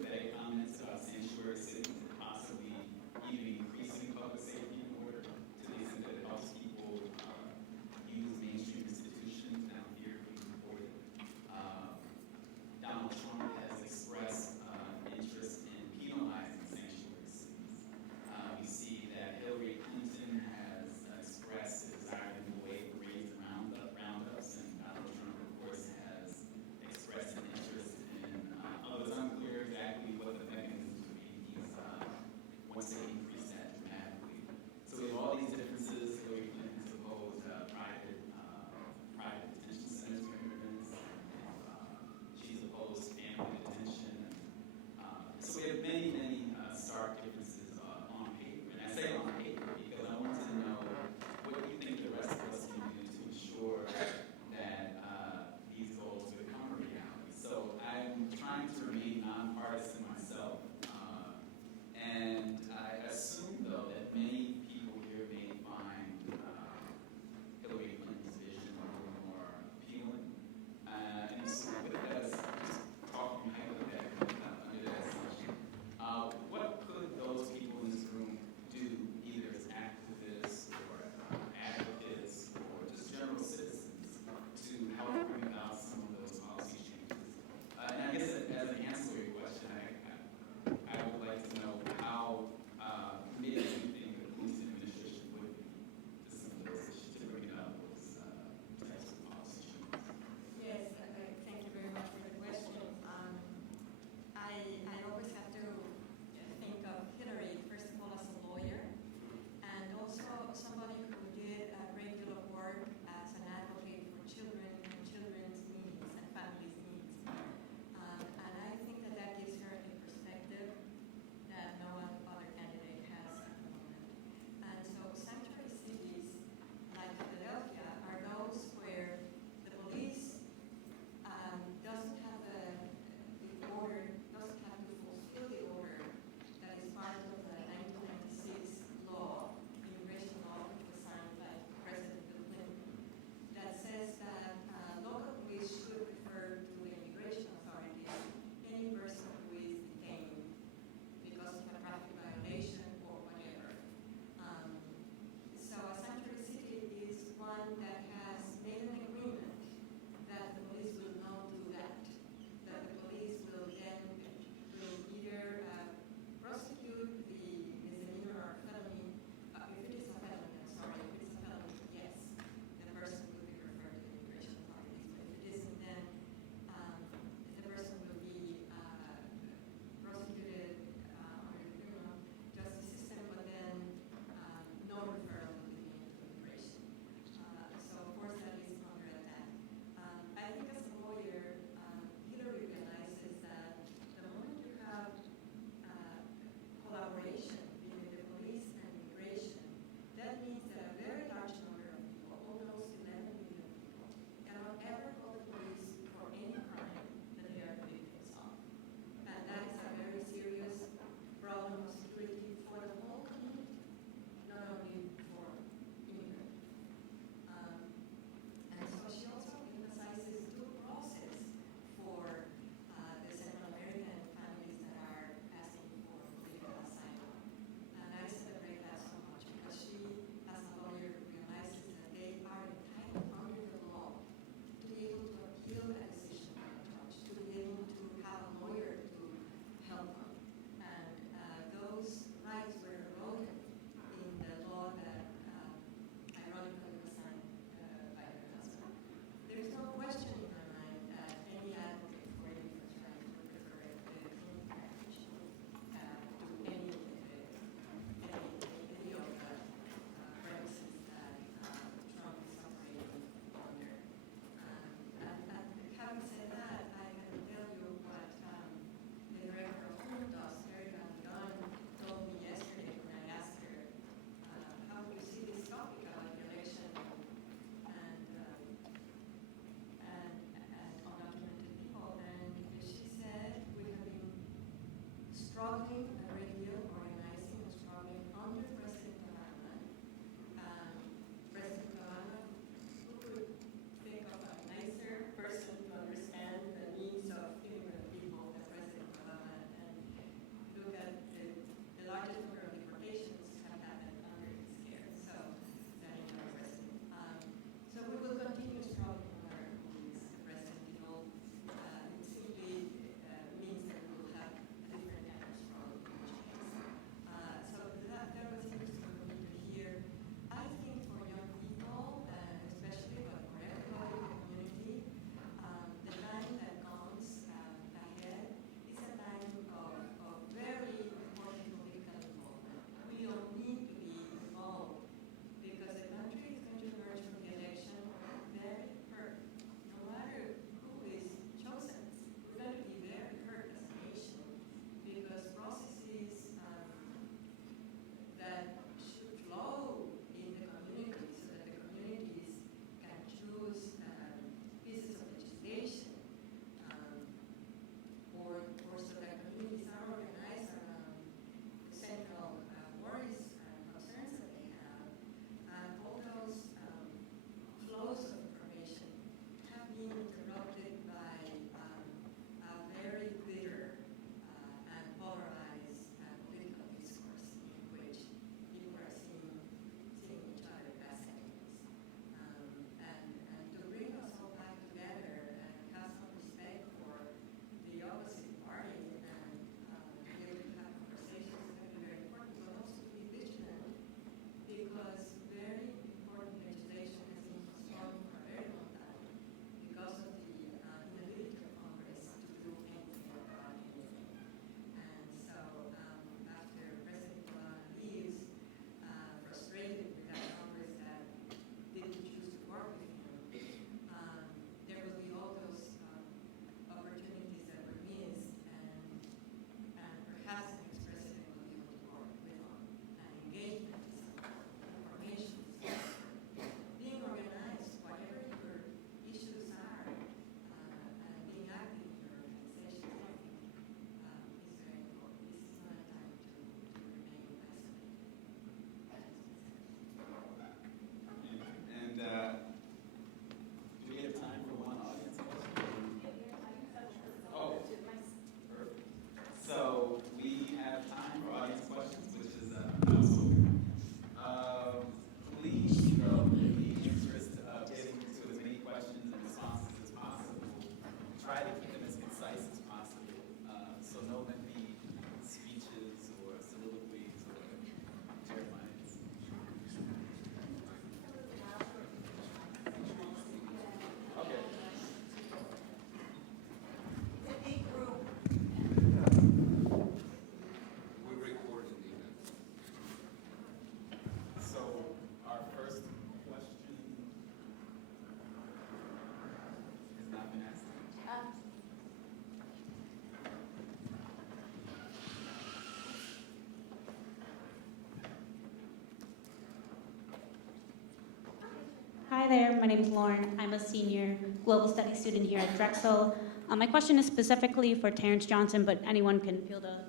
Hi there, my name is Lauren. I'm a senior global studies student here at Drexel. My question is specifically for Terrence Johnson, but anyone can feel to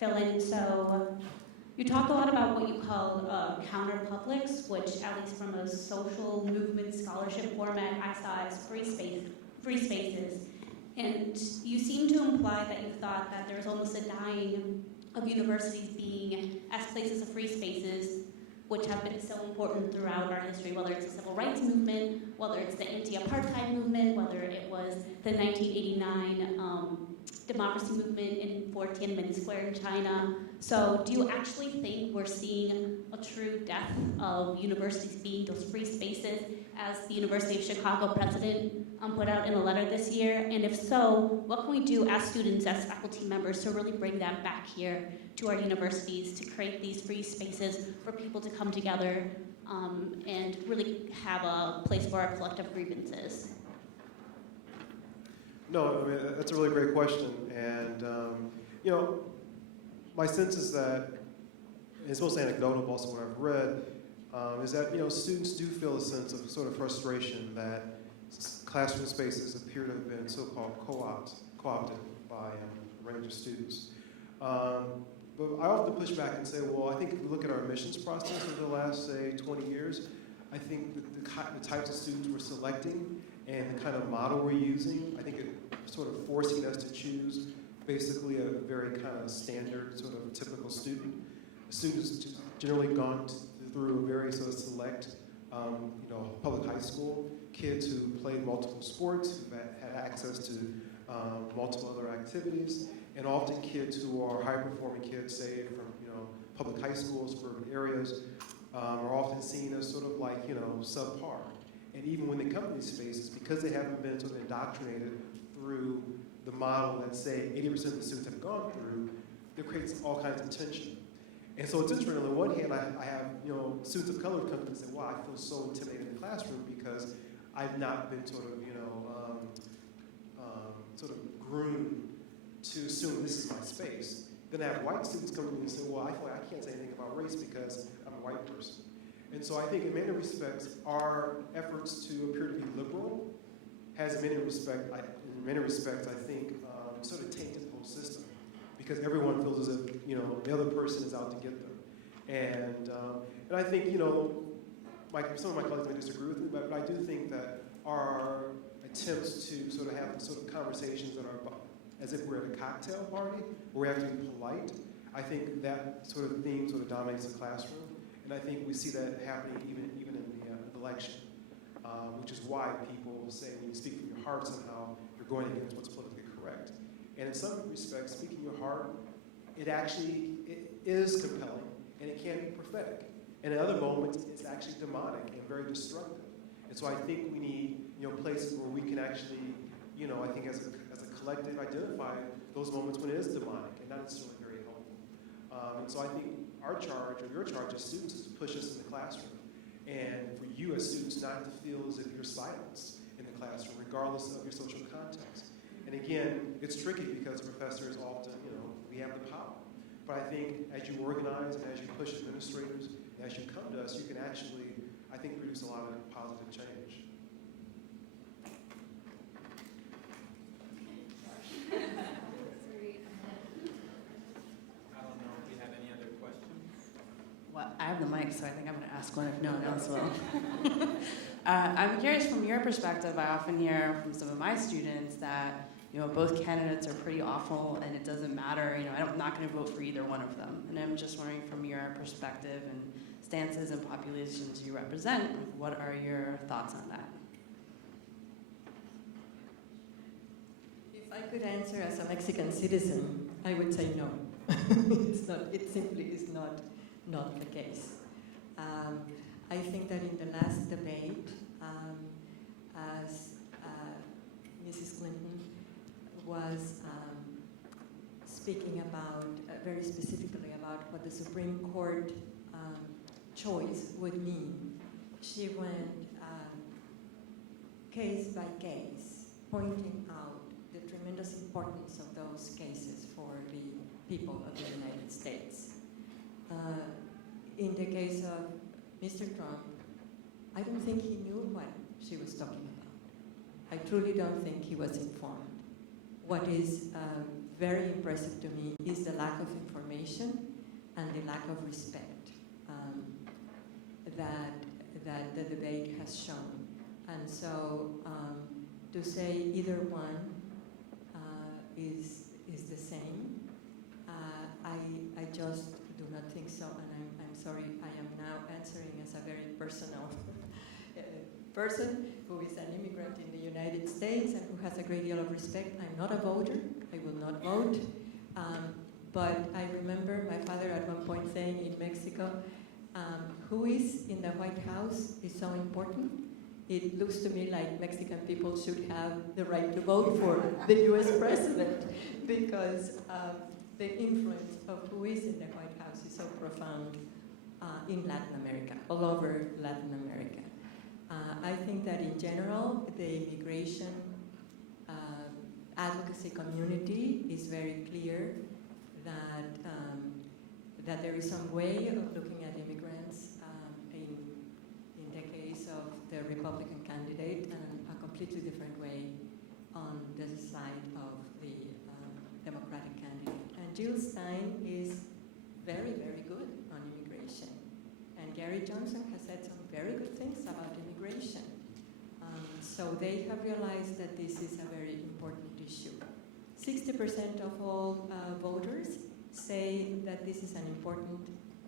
fill in. So you talked a lot about what you call counter-publics, which at least from a social movement scholarship format, I saw as free spaces. And you seem to imply that you thought that there's almost a dying of universities being as places of free spaces, which have been so important throughout our history, whether it's the civil rights movement, whether it's the anti-apartheid movement, whether it was the 1989 democracy movement for Tiananmen Square in China. So do you actually think we're seeing a true death of universities being those free spaces, as the University of Chicago president put out in a letter this year? And if so, what can we do as students, as faculty members, to really bring that back here to our universities, to create these free spaces for people to come together and really have a place for our collective grievances? No, I mean, that's a really great question. And, you know, my sense is that, and it's mostly anecdotal, but also what I've read, is that, you know, students do feel a sense of sort of frustration that classroom spaces appear to have been so-called co-opted by a range of students. But I often push back and say, well, I think if we look at our admissions process over the last, say, 20 years, I think the types of students we're selecting and the kind of model we're using, I think it's sort of forcing us to choose basically a very kind of standard, sort of typical student. A student who's generally gone through a very sort of select, you know, public high school, kids who played multiple sports, who had access to multiple other activities, and often kids who are high-performing kids, say from, you know, public high schools, suburban areas, are often seen as sort of like, you know, subpar. And even when they come to these spaces, because they haven't been sort of indoctrinated through the model that, say, 80% of the students have gone through, it creates all kinds of tension. And so it's interesting. On the one hand, I have, you know, students of color come to me and say, wow, I feel so intimidated in the classroom because I've not been sort of, you know, sort of groomed to assume this is my space. Then I have white students come to me and say, well, I feel like I can't say anything about race because I'm a white person. And so I think in many respects, our efforts to appear to be liberal has in many respects, I think, sort of tainted the whole system, because everyone feels as if, you know, the other person is out to get them. And I think, you know, some of my colleagues may disagree with me, but I do think that our attempts to sort of have sort of conversations that are as if we're at a cocktail party, where we have to be polite, I think that sort of theme sort of dominates the classroom. And I think we see that happening even in the election, which is why people say when you speak from your heart somehow, you're going against what's politically correct. And in some respects, speaking your heart, it is compelling, and it can be prophetic. And in other moments, it's actually demonic and very destructive. And so I think we need, you know, places where we can actually, you know, I think as a collective identify those moments when it is demonic and not necessarily very helpful. And so I think our charge, or your charge as students, is to push us in the classroom. And for you as students not to feel as if you're silenced in the classroom, regardless of your social context. And again, it's tricky because professors often, you know, we have the power. But I think as you organize and as you push administrators, and as you come to us, you can actually, I think, produce a lot of positive change. Well, I have the mic, so I think I'm going to ask one if no one else will. I'm curious, from your perspective, I often hear from some of my students that, you know, both candidates are pretty awful and it doesn't matter, you know, I'm not going to vote for either one of them. And I'm just wondering, from your perspective and stances and populations you represent, what are your thoughts on that? If I could answer as a Mexican citizen, I would say no. It simply is not the case. I think that in the last debate, as Mrs. Clinton was speaking about, very specifically about what the Supreme Court choice would mean, she went case by case, pointing out the tremendous importance of those cases for the people of the United States. In the case of Mr. Trump, I don't think he knew what she was talking about. I truly don't think he was informed. What is very impressive to me is the lack of information and the lack of respect that the debate has shown. And so to say either one is the same, I just do not think so, and I'm sorry, I am now answering as a very personal person who is an immigrant in the United States and who has a great deal of respect. I'm not a voter, I will not vote, but I remember my father at one point saying in Mexico, who is in the White House is so important. It looks to me like Mexican people should have the right to vote for the US president because the influence of who is in the White House is so profound in Latin America, all over Latin America. I think that in general, the immigration advocacy community is very clear that there is some way of looking at immigrants in the case of the Republican candidate and a completely different way on the side of the Democratic candidate. And Jill Stein is very, very good on immigration. And Gary Johnson has said some very good things about immigration. So they have realized that this is a very important issue. 60% of all voters say that this is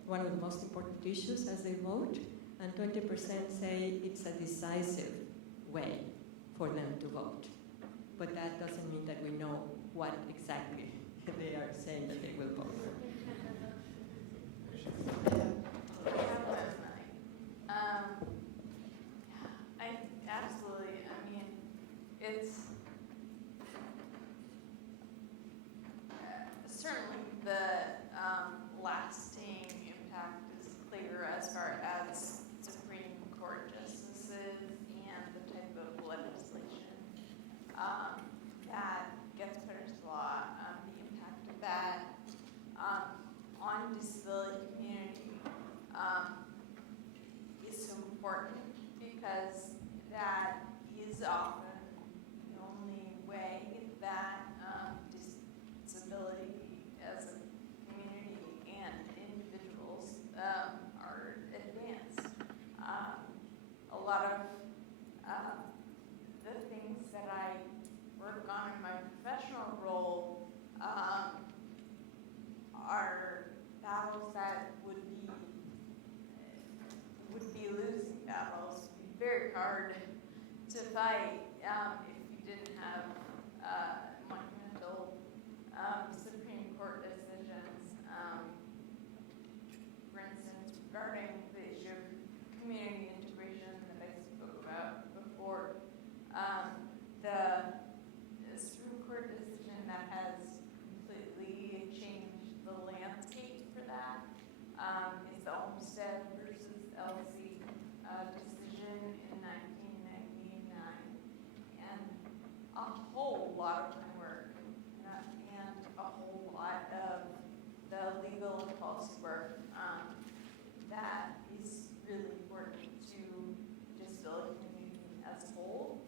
one of the most important issues as they vote, and 20% say it's a decisive way for them to vote. But that doesn't mean that we know what exactly they are saying that they will vote for. I absolutely, it's certainly the lasting impact is clear as far as Supreme Court justices and the type of legislation that gets put into law. The impact of that on disability community is so important because that is often the only way that disability as a community and individuals are advanced. A lot of the things that I work on in my professional role are battles that would be losing battles. It would be very hard to fight if you didn't have monumental Supreme Court decisions. For instance, regarding the issue of community integration that I spoke about before, the Supreme Court decision that has completely changed the landscape for that is the Olmsted versus LC decision in 1999. And a whole lot of my work and a whole lot of the legal and policy work that is really important to the disability community as a whole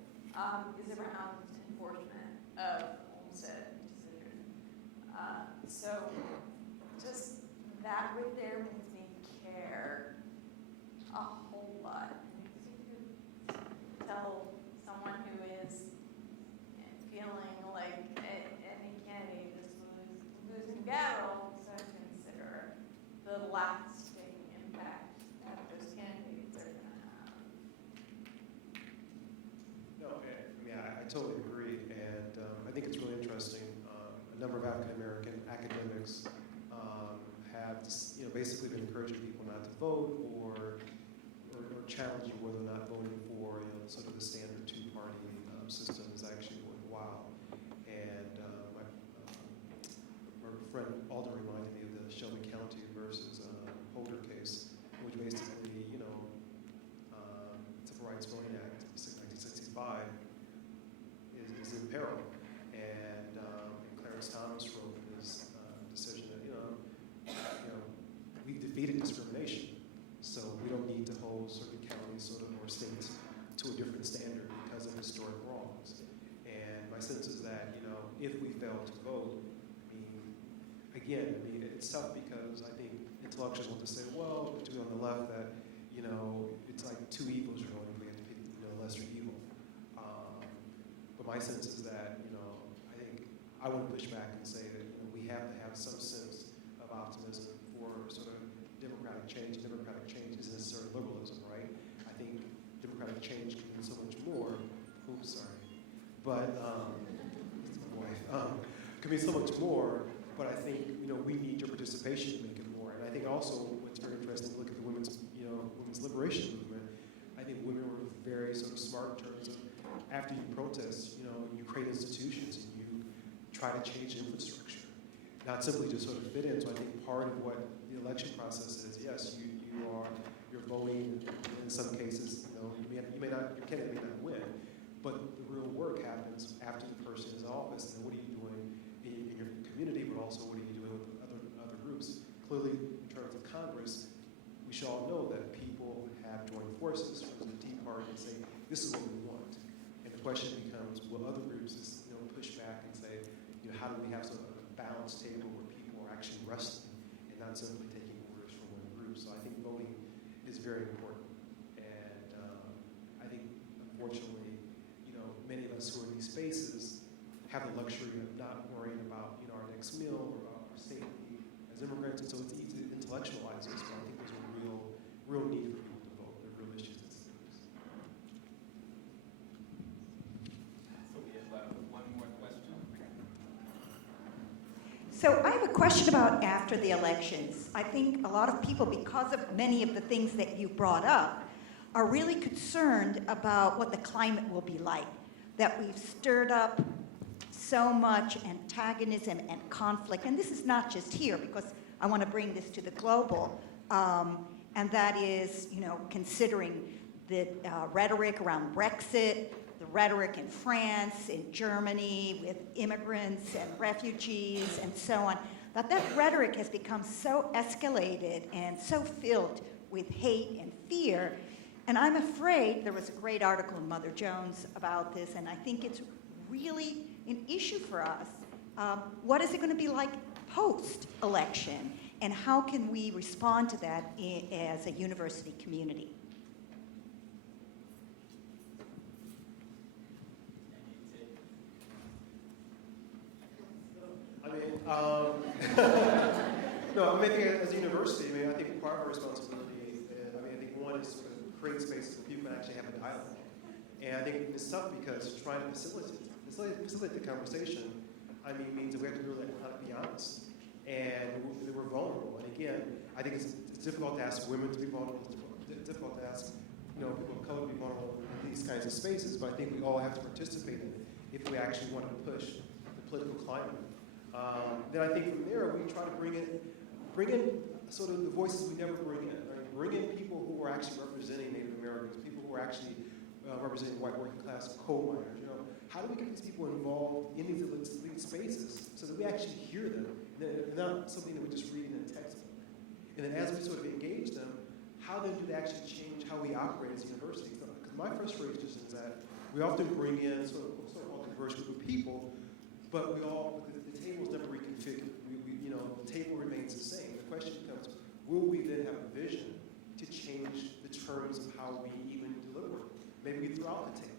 is around enforcement of Olmsted decision. So just that right there makes me care a whole lot. Tell someone who is feeling like any candidate is losing battle to consider the lasting impact that those candidates are going to have. No, I totally agree, and I think it's really interesting. A number of African American academics have, basically been encouraging people not to vote or challenging whether or not voting for, sort of the standard two-party system is actually worthwhile. And my friend Alden reminded me of the Shelby County versus Holder case, which basically, Civil Rights Voting Act, 1965, is in peril. And Clarence Thomas wrote his decision that, we've defeated discrimination, so we don't need to hold certain counties sort of more states to a different standard because of historic wrongs. And my sense is that, if we fail to vote, it's tough because I think intellectuals want to say, well, particularly on the left, that, it's like two evils you're voting for, you have to pick, lesser evil. But my sense is that, I think I want to push back and say that we have to have some sense of optimism for sort of democratic change. Democratic change isn't necessarily liberalism, right? I think democratic change can mean so much more. Oops, sorry. But, it's my wife. Can mean so much more, but I think, we need your participation to make it more. And I think also what's very interesting, look at the women's liberation movement. I think women were very sort of smart in terms of after you protest, you create institutions and you try to change infrastructure, not simply just sort of fit in. So I think part of what the election process is, yes, you're voting. In some cases, your candidate may not win, but the real work happens after the person is in office. And what are you doing in your community, but also what are you doing with other groups? Clearly, in terms of Congress, we should all know that people have joined forces from the Tea Party and say, this is what we want. And the question becomes, will other groups push back and say, how do we have sort of a balanced table where people are actually wrestling and not simply taking orders from one group? So I think voting is very important. And I think, unfortunately, many of us who are in these spaces have the luxury of not worrying about, our next meal or about our safety as immigrants. And so it's easy to intellectualize this, but I think there's a real need for people to vote. There are real issues at stake. So we have one more question. So I have a question about after the elections. I think a lot of people, because of many of the things that you brought up, are really concerned about what the climate will be like, that we've stirred up so much antagonism and conflict. And this is not just here, because I want to bring this to the global, and that is, considering the rhetoric around Brexit, the rhetoric in France, in Germany, with immigrants and refugees and so on, that rhetoric has become so escalated and so filled with hate and fear. And I'm afraid, there was a great article in Mother Jones about this, and I think it's really an issue for us. What is it going to be like post-election, and how can we respond to that as a university community? No, I think as a university, I think part of our responsibility, I think one is to create spaces where people can actually have a dialogue. And I think it's tough because trying to facilitate the conversation, means that we have to really be honest. And we're vulnerable. And again, I think it's difficult to ask women to be vulnerable. It's difficult to ask people of color to be vulnerable in these kinds of spaces. But I think we all have to participate in it if we actually want to push the political climate. Then I think from there we try to bring in sort of the voices we never bring in. Right? Bring in people who are actually representing Native Americans, people who are actually representing white working class coal miners. How do we get these people involved in these elite spaces so that we actually hear them, and not something that we just read in a textbook? And then as we sort of engage them, how then do they actually change how we operate as universities? Because my frustration is that we often bring in sort of a diverse group of people, but the table is never reconfigured. The table remains the same. The question becomes, will we then have a vision to change the terms of how we even deliberate? Maybe we throw out the table.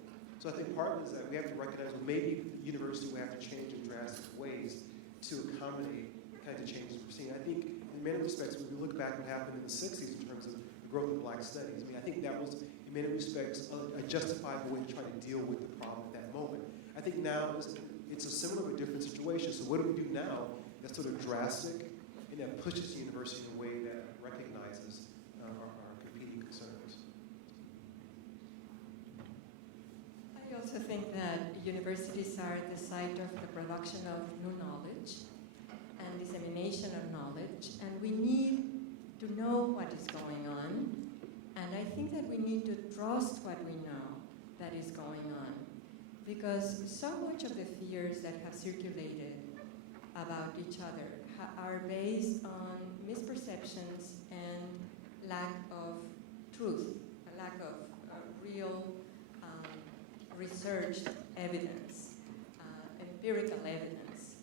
So I think part of it is that we have to recognize that maybe the university will have to change in drastic ways to accommodate the kinds of changes we're seeing. I think in many respects, when we look back at what happened in the 60s in terms of the growth of black studies, I think that was, in many respects, a justifiable way to try to deal with the problem at that moment. I think now it's a similar but different situation. So what do we do now that's sort of drastic and that pushes the university in a way that recognizes our competing concerns? I also think that universities are the site of the production of new knowledge and dissemination of knowledge, and we need to know what is going on, and I think that we need to trust what we know that is going on, because so much of the fears that have circulated about each other are based on misperceptions and lack of truth, a lack of real real researched evidence, empirical evidence.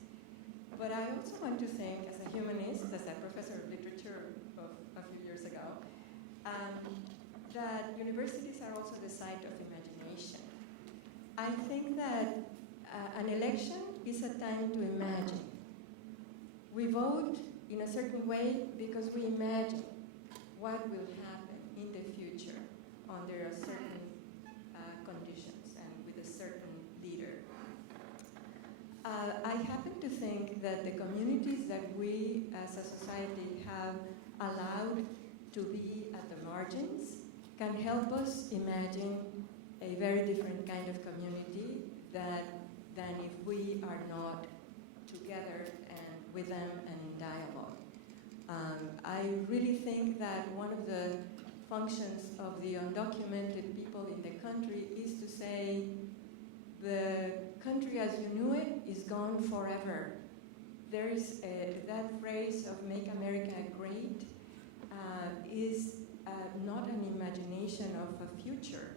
But I also want to think, as a humanist, as a professor of literature of a few years ago, that universities are also the site of imagination. I think that an election is a time to imagine. We vote in a certain way because we imagine what will happen in the future under a certain conditions and with a certain leader. I happen to think that the communities that we as a society have allowed to be at the margins can help us imagine a very different kind of community than if we are not together and with them and in dialogue. I really think that one of the functions of the undocumented people in the country is to say the country as you knew it is gone forever. There is that phrase of make America great is not an imagination of a future.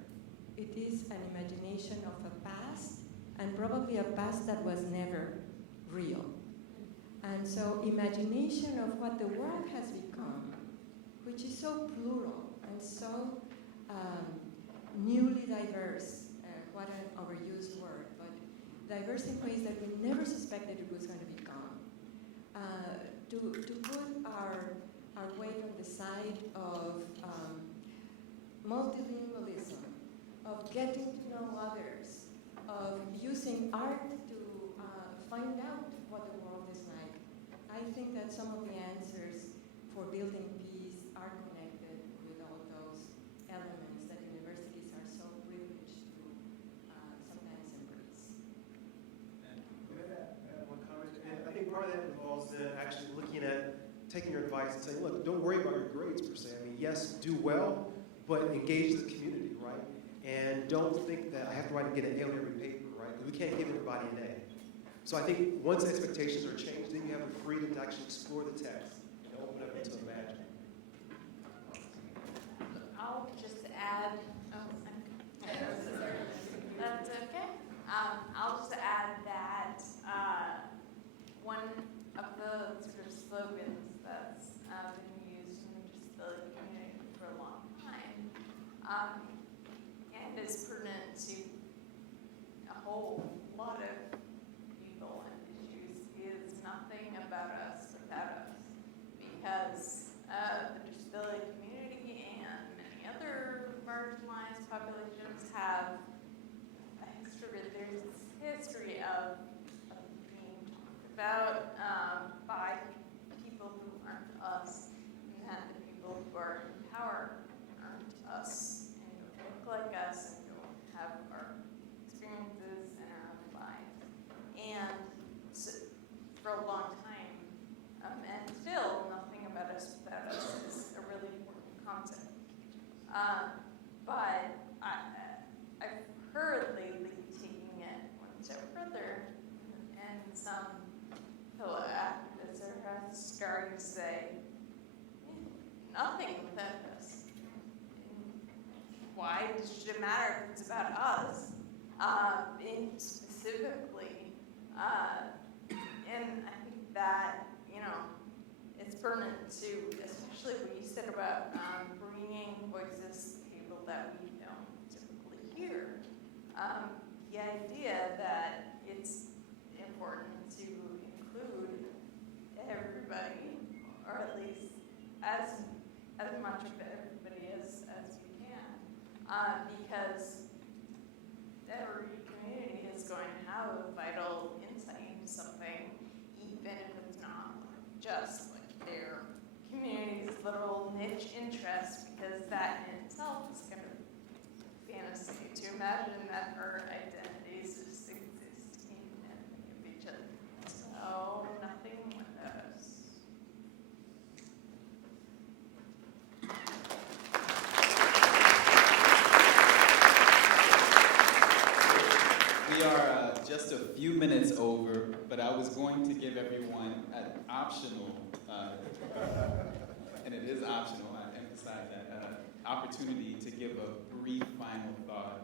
It is an imagination of a past, and probably a past that was never real. And so imagination of what the world has become, which is so plural and so newly diverse, what an overused word, but diverse in ways that we never suspected it was going to become. To put our weight on the side of multilingualism, of getting to know others, of using art to find out what the world is like. I think that some of the answers for building peace are connected with all those elements that universities are so privileged to sometimes embrace. One comment. And I think part of that involves then actually looking at taking your advice and saying, look, don't worry about your grades per se. I mean, yes, do well, but engage the community, right? And don't think that I have to write and get an A on every paper, right? We can't give everybody an A. So I think once expectations are changed, then you have the freedom to actually explore the text and open up into imagine. I'll just add, that's okay. I'll just add that one of the sort of slogans that's been used in the disability community for a long time and is pertinent to a whole lot of people and issues is nothing about us without us, because the disability community and many other marginalized populations have a history. There's this history of being talked about by people who aren't us, and that the people who are in power aren't us, and don't look like us, and don't have our experiences and our own lives. And so, for a long time, and still, nothing about us without us is a really important concept. But I've heard lately taking it one step further, and some fellow activists are starting to say, nothing without us. Why should it matter if it's about us? Specifically, and I think that, it's pertinent to, especially what you said about bringing voices to the table that we don't typically hear. The idea that it's important to include everybody, or at least as much of everybody as we can, because every community is going to have a vital insight into something, even if it's not just like their community's little niche interest, because that in itself is kind of fantasy to imagine that our identities just exist independently of each other. So nothing with us. We are just a few minutes over, but I was going to give everyone an optional, and it is optional, I emphasize that, opportunity to give a brief final thought.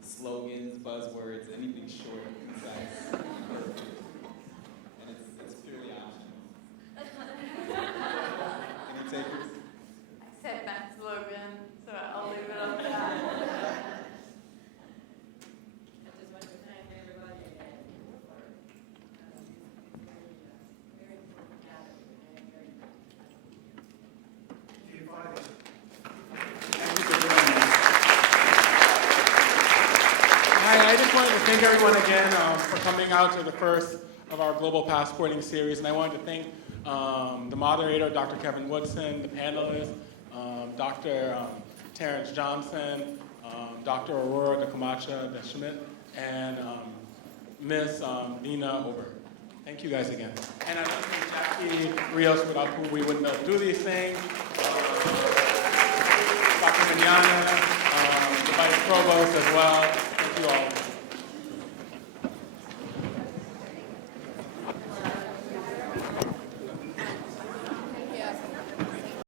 Slogans, buzzwords, anything short, concise. And it's purely optional. Any takers? I said that slogan, so I'll leave it on that. I just want to thank everybody again for this very important gathering and very Thank you for joining us. Hi, I just wanted to thank everyone again for coming out to the first of our Global Passporting series, and I wanted to thank the moderator, Dr. Kevin Woodson, the panelists, Dr. Terrence Johnson, Dr. Aurora de Camacho de Schmidt, and Miss Nina Ober. Thank you guys again. And I want to thank Jackie Rios, without who we wouldn't be able to do these things, Dr. Mignana, the Vice Provost as well. Thank you all.